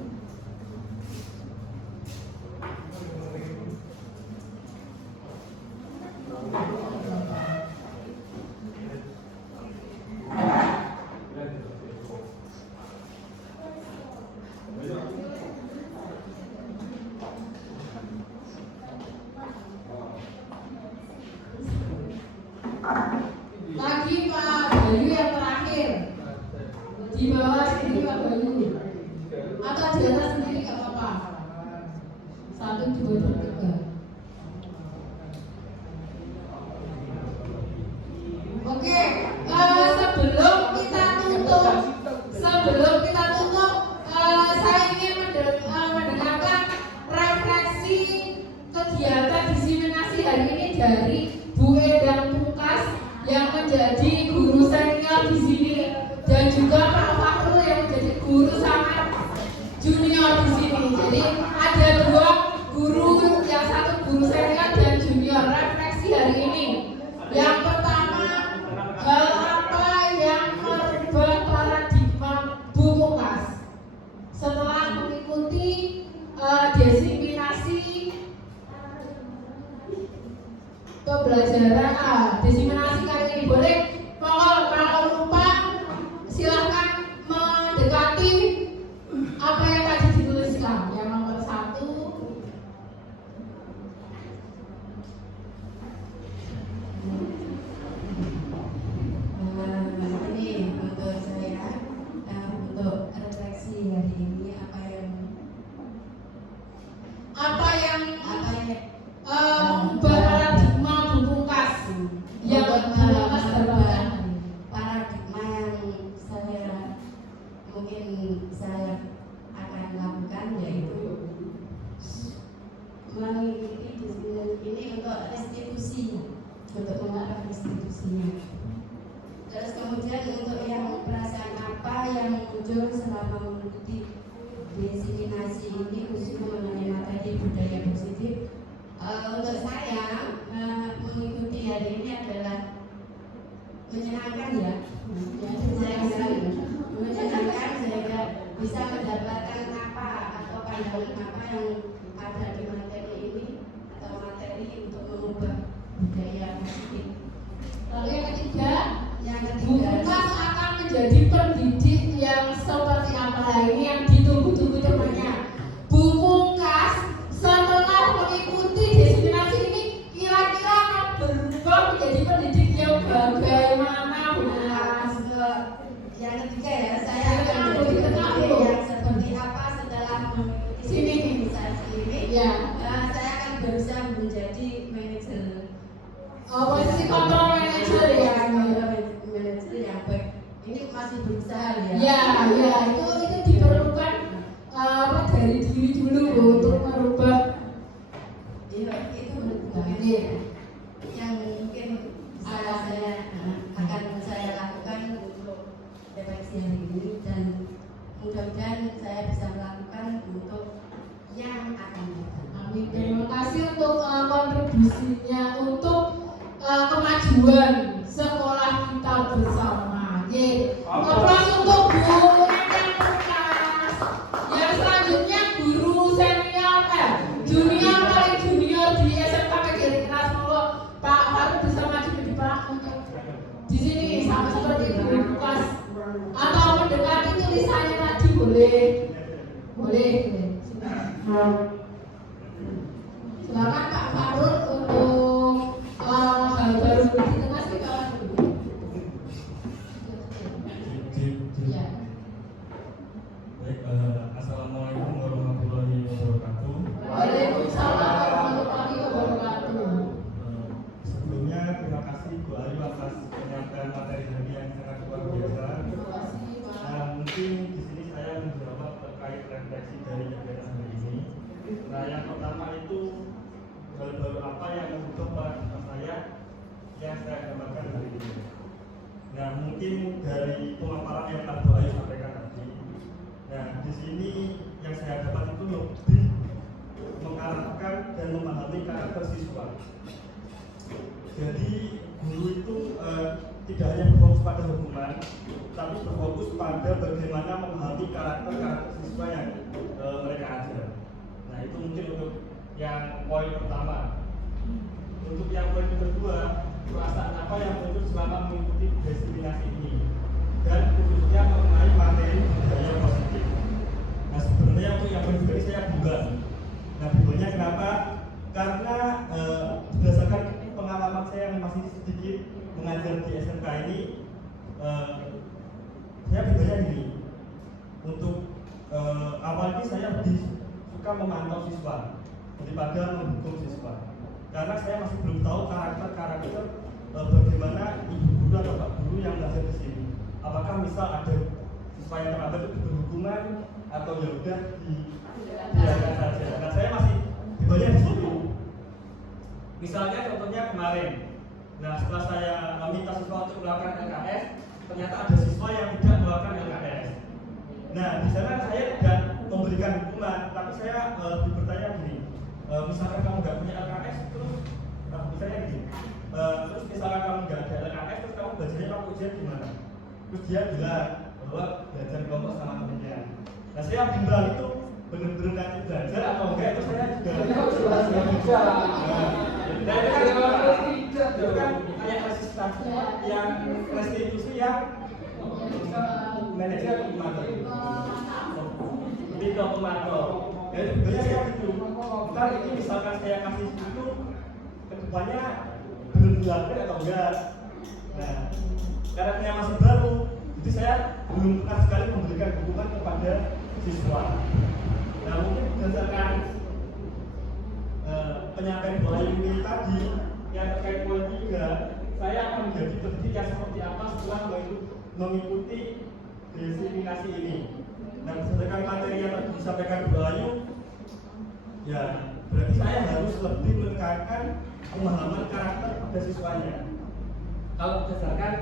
dari Bu Endang Pungkas yang menjadi guru senior di sini dan juga Pak Fakhrul yang menjadi guru sangat junior di sini. Jadi ada dua guru, yang satu guru senior dan junior. Refleksi hari ini. Yang pertama, hal apa yang merubah paradigma Bu Pungkas setelah mengikuti diseminasi pembelajaran diseminasi kali ini. Boleh kalau lupa silahkan mendekati apa yang tadi dituliskan. Yang nomor 1, ini untuk saya untuk refleksi hari ini apa yang mengubah paradigma Bu Pungkas yang Bu Pungkas terapkan. Paradigma yang mungkin saya akan lakukan yaitu mengikuti disiplin ini untuk restitusi, untuk mengarah restitusinya. Terus kemudian untuk yang perasaan apa yang muncul selama mengikuti diseminasi ini khususnya mengenai materi budaya positif. Untuk saya mengikuti hari ini adalah menyenangkan ya. Menyenangkan sehingga bisa mendapatkan apa atau pandangan apa yang ada di materi ini atau materi untuk mengubah budaya positif. Lalu yang ketiga, Bu Bu Pungkas akan menjadi pendidik yang seperti apa ini yang ditunggu-tunggu temannya. Bu Pungkas setelah mengikuti diseminasi ini kira-kira akan berubah menjadi pendidik yang bagaimana, Bu Pungkas? Yang ketiga ya, saya akan menjadi pendidik yang seperti apa setelah mengikuti diseminasi ini. Ya. Saya akan berusaha menjadi manajer. Posisi kontrol manager ya. Manajer yang baik. Ini masih berusaha ya. Ya, itu diperlukan dari diri dulu Bu, untuk merubah. Itu yang mungkin saya akan saya lakukan untuk refleksi hari ini dan mudah-mudahan saya bisa melakukan untuk yang akan datang. Amin. Terima kasih untuk kontribusinya untuk kemajuan sekolah kita bersama. Aplaus untuk Bu Endang Pungkas. Yang selanjutnya guru senior junior paling junior di SMK PGRI Keras Mulu, Pak Fakhrul bisa maju di depan untuk di sini sama seperti Bu Pungkas atau mendekati tulisannya tadi boleh. Silakan Pak Fakhrul untuk hal baru di tengah sih kawan. Ya. Baik, assalamualaikum warahmatullahi wabarakatuh. Waalaikumsalam warahmatullahi wabarakatuh. Sebelumnya terima kasih Bu Ayu atas penyampaian materi hari yang sangat luar biasa. Nah, mungkin di sini saya menjawab terkait refleksi dari kegiatan hari ini. Nah, yang pertama itu hal baru apa yang mengubah paradigma saya yang saya gambarkan hari ini. Nah, mungkin dari pemaparan yang Pak Bu Ayu sampaikan tadi. Nah, di sini yang saya dapat itu lebih mengarahkan dan memahami karakter siswa. Jadi guru itu tidak hanya berfokus pada hukuman, tapi berfokus pada bagaimana memahami karakter siswa yang mereka ajar. Nah, itu mungkin untuk yang poin pertama. Untuk yang poin kedua, perasaan apa yang muncul selama mengikuti diseminasi ini, dan khususnya mengenai materi budaya positif. Nah, sebenarnya untuk yang kedua ini saya bulan. Nah, bunganya kenapa? Karena berdasarkan pengalaman saya yang masih sedikit mengajar di SMK ini, saya bunganya gini. Untuk awal ini saya lebih suka memantau siswa daripada menghukum siswa. Karena saya masih belum tahu karakter bagaimana ibu guru atau pak guru yang belajar di sini. Apakah misal ada siswa yang terlambat itu berhukuman atau ya udah dibiarkan saja. Nah, saya masih dibayar di situ. Misalnya contohnya kemarin, nah setelah saya meminta siswa untuk melakukan LKS, ternyata ada siswa yang tidak melakukan LKS. Nah di sana saya tidak memberikan hukuman, tapi saya bertanya gini, misalkan kamu nggak punya LKS, terus misalnya gini, terus misalkan kamu nggak ada LKS, terus kamu belajarnya waktu ujian gimana? Terus dia bilang bahwa belajar kelompok sama temennya. Nah saya bimbang itu benar-benar nanti belajar atau enggak, itu saya juga nah itu kan kayak restitusi yang restitusi yang manajer pemantau itu pemantau. Jadi sebenarnya saya gitu, ntar ini misalkan saya kasih itu kedepannya belum dilakukan atau enggak. Nah karena masih baru, jadi saya belum pernah sekali memberikan hukuman kepada siswa. Nah mungkin berdasarkan penyampaian Bapak ini tadi yang terkait poin 3, saya akan menjadi pendidik yang seperti apa setelah mengikuti desiminasi ini. Nah berdasarkan materi yang tadi disampaikan Bu Ayu, ya berarti saya harus lebih menekankan pemahaman karakter pada siswanya kalau berdasarkan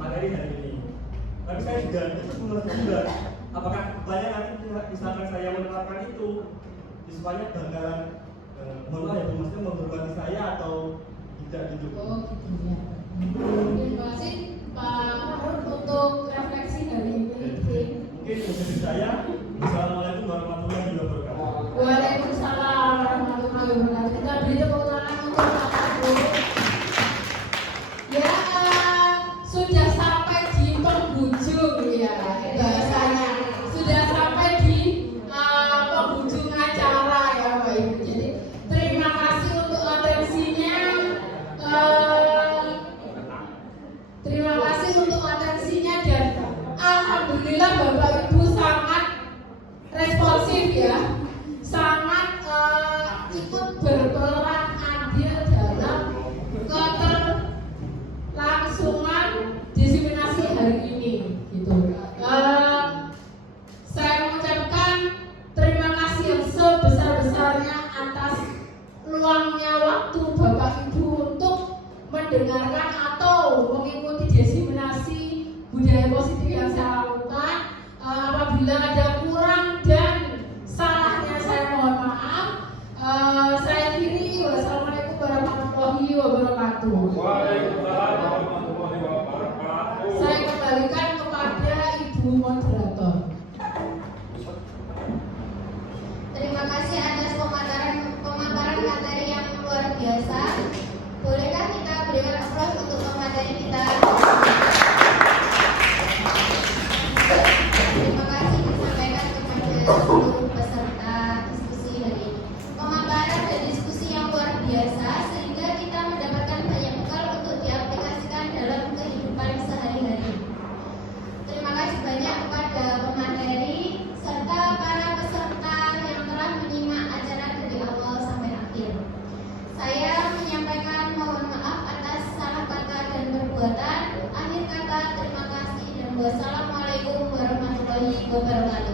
materi hari ini. Tapi saya juga itu menurut juga, apakah kedepannya nanti misalkan saya menerapkan itu, siswanya bakalan maksudnya menghormati saya atau tidak gitu. Oh gitu ya. Terima kasih Pak Harun untuk refleksi hari ini. Mungkin dari saya, Assalamualaikum warahmatullahi wabarakatuh. Waalaikumsalam warahmatullahi wabarakatuh. Kita beri tepuk tangan untuk Pak Harun. Ya sudah sampai di penghujung ya bahasanya, sudah sampai di penghujung acara ya Bapak Ibu. Jadi terima kasih untuk atensinya. Terima kasih untuk atensinya dan alhamdulillah Bapak Ibu sangat responsif ya, sangat ikut berperan andil dalam keterlangsungan desiminasi hari ini gitu. Saya mengucapkan terima kasih yang sebesar-besarnya atas luangnya waktu Bapak Ibu untuk mendengarkan atau mengikuti desiminasi budaya positif yang saya lakukan. Apabila ada kurang dan salahnya saya mohon maaf. Saya akhiri. Wassalamualaikum warahmatullahi wabarakatuh. Waalaikumsalam warahmatullahi wabarakatuh. Saya kembalikan kepada Ibu Moderator. Terima kasih atas pemaparan materi yang luar biasa. Bolehkah kita berikan aplaus untuk pemateri kita? Terima kasih disampaikan kepada seluruh peserta diskusi hari ini. Pemaparan dan diskusi yang luar biasa sehingga kita mendapatkan banyak bekal untuk diaplikasikan dalam kehidupan sehari-hari. Terima kasih banyak kepada pemateri serta para peserta yang telah menyimak acara dari awal sampai akhir. Saya menyampaikan mohon maaf atas salah kata dan perbuatan. Akhir kata terima kasih dan wassalamualaikum warahmatullahi wabarakatuh.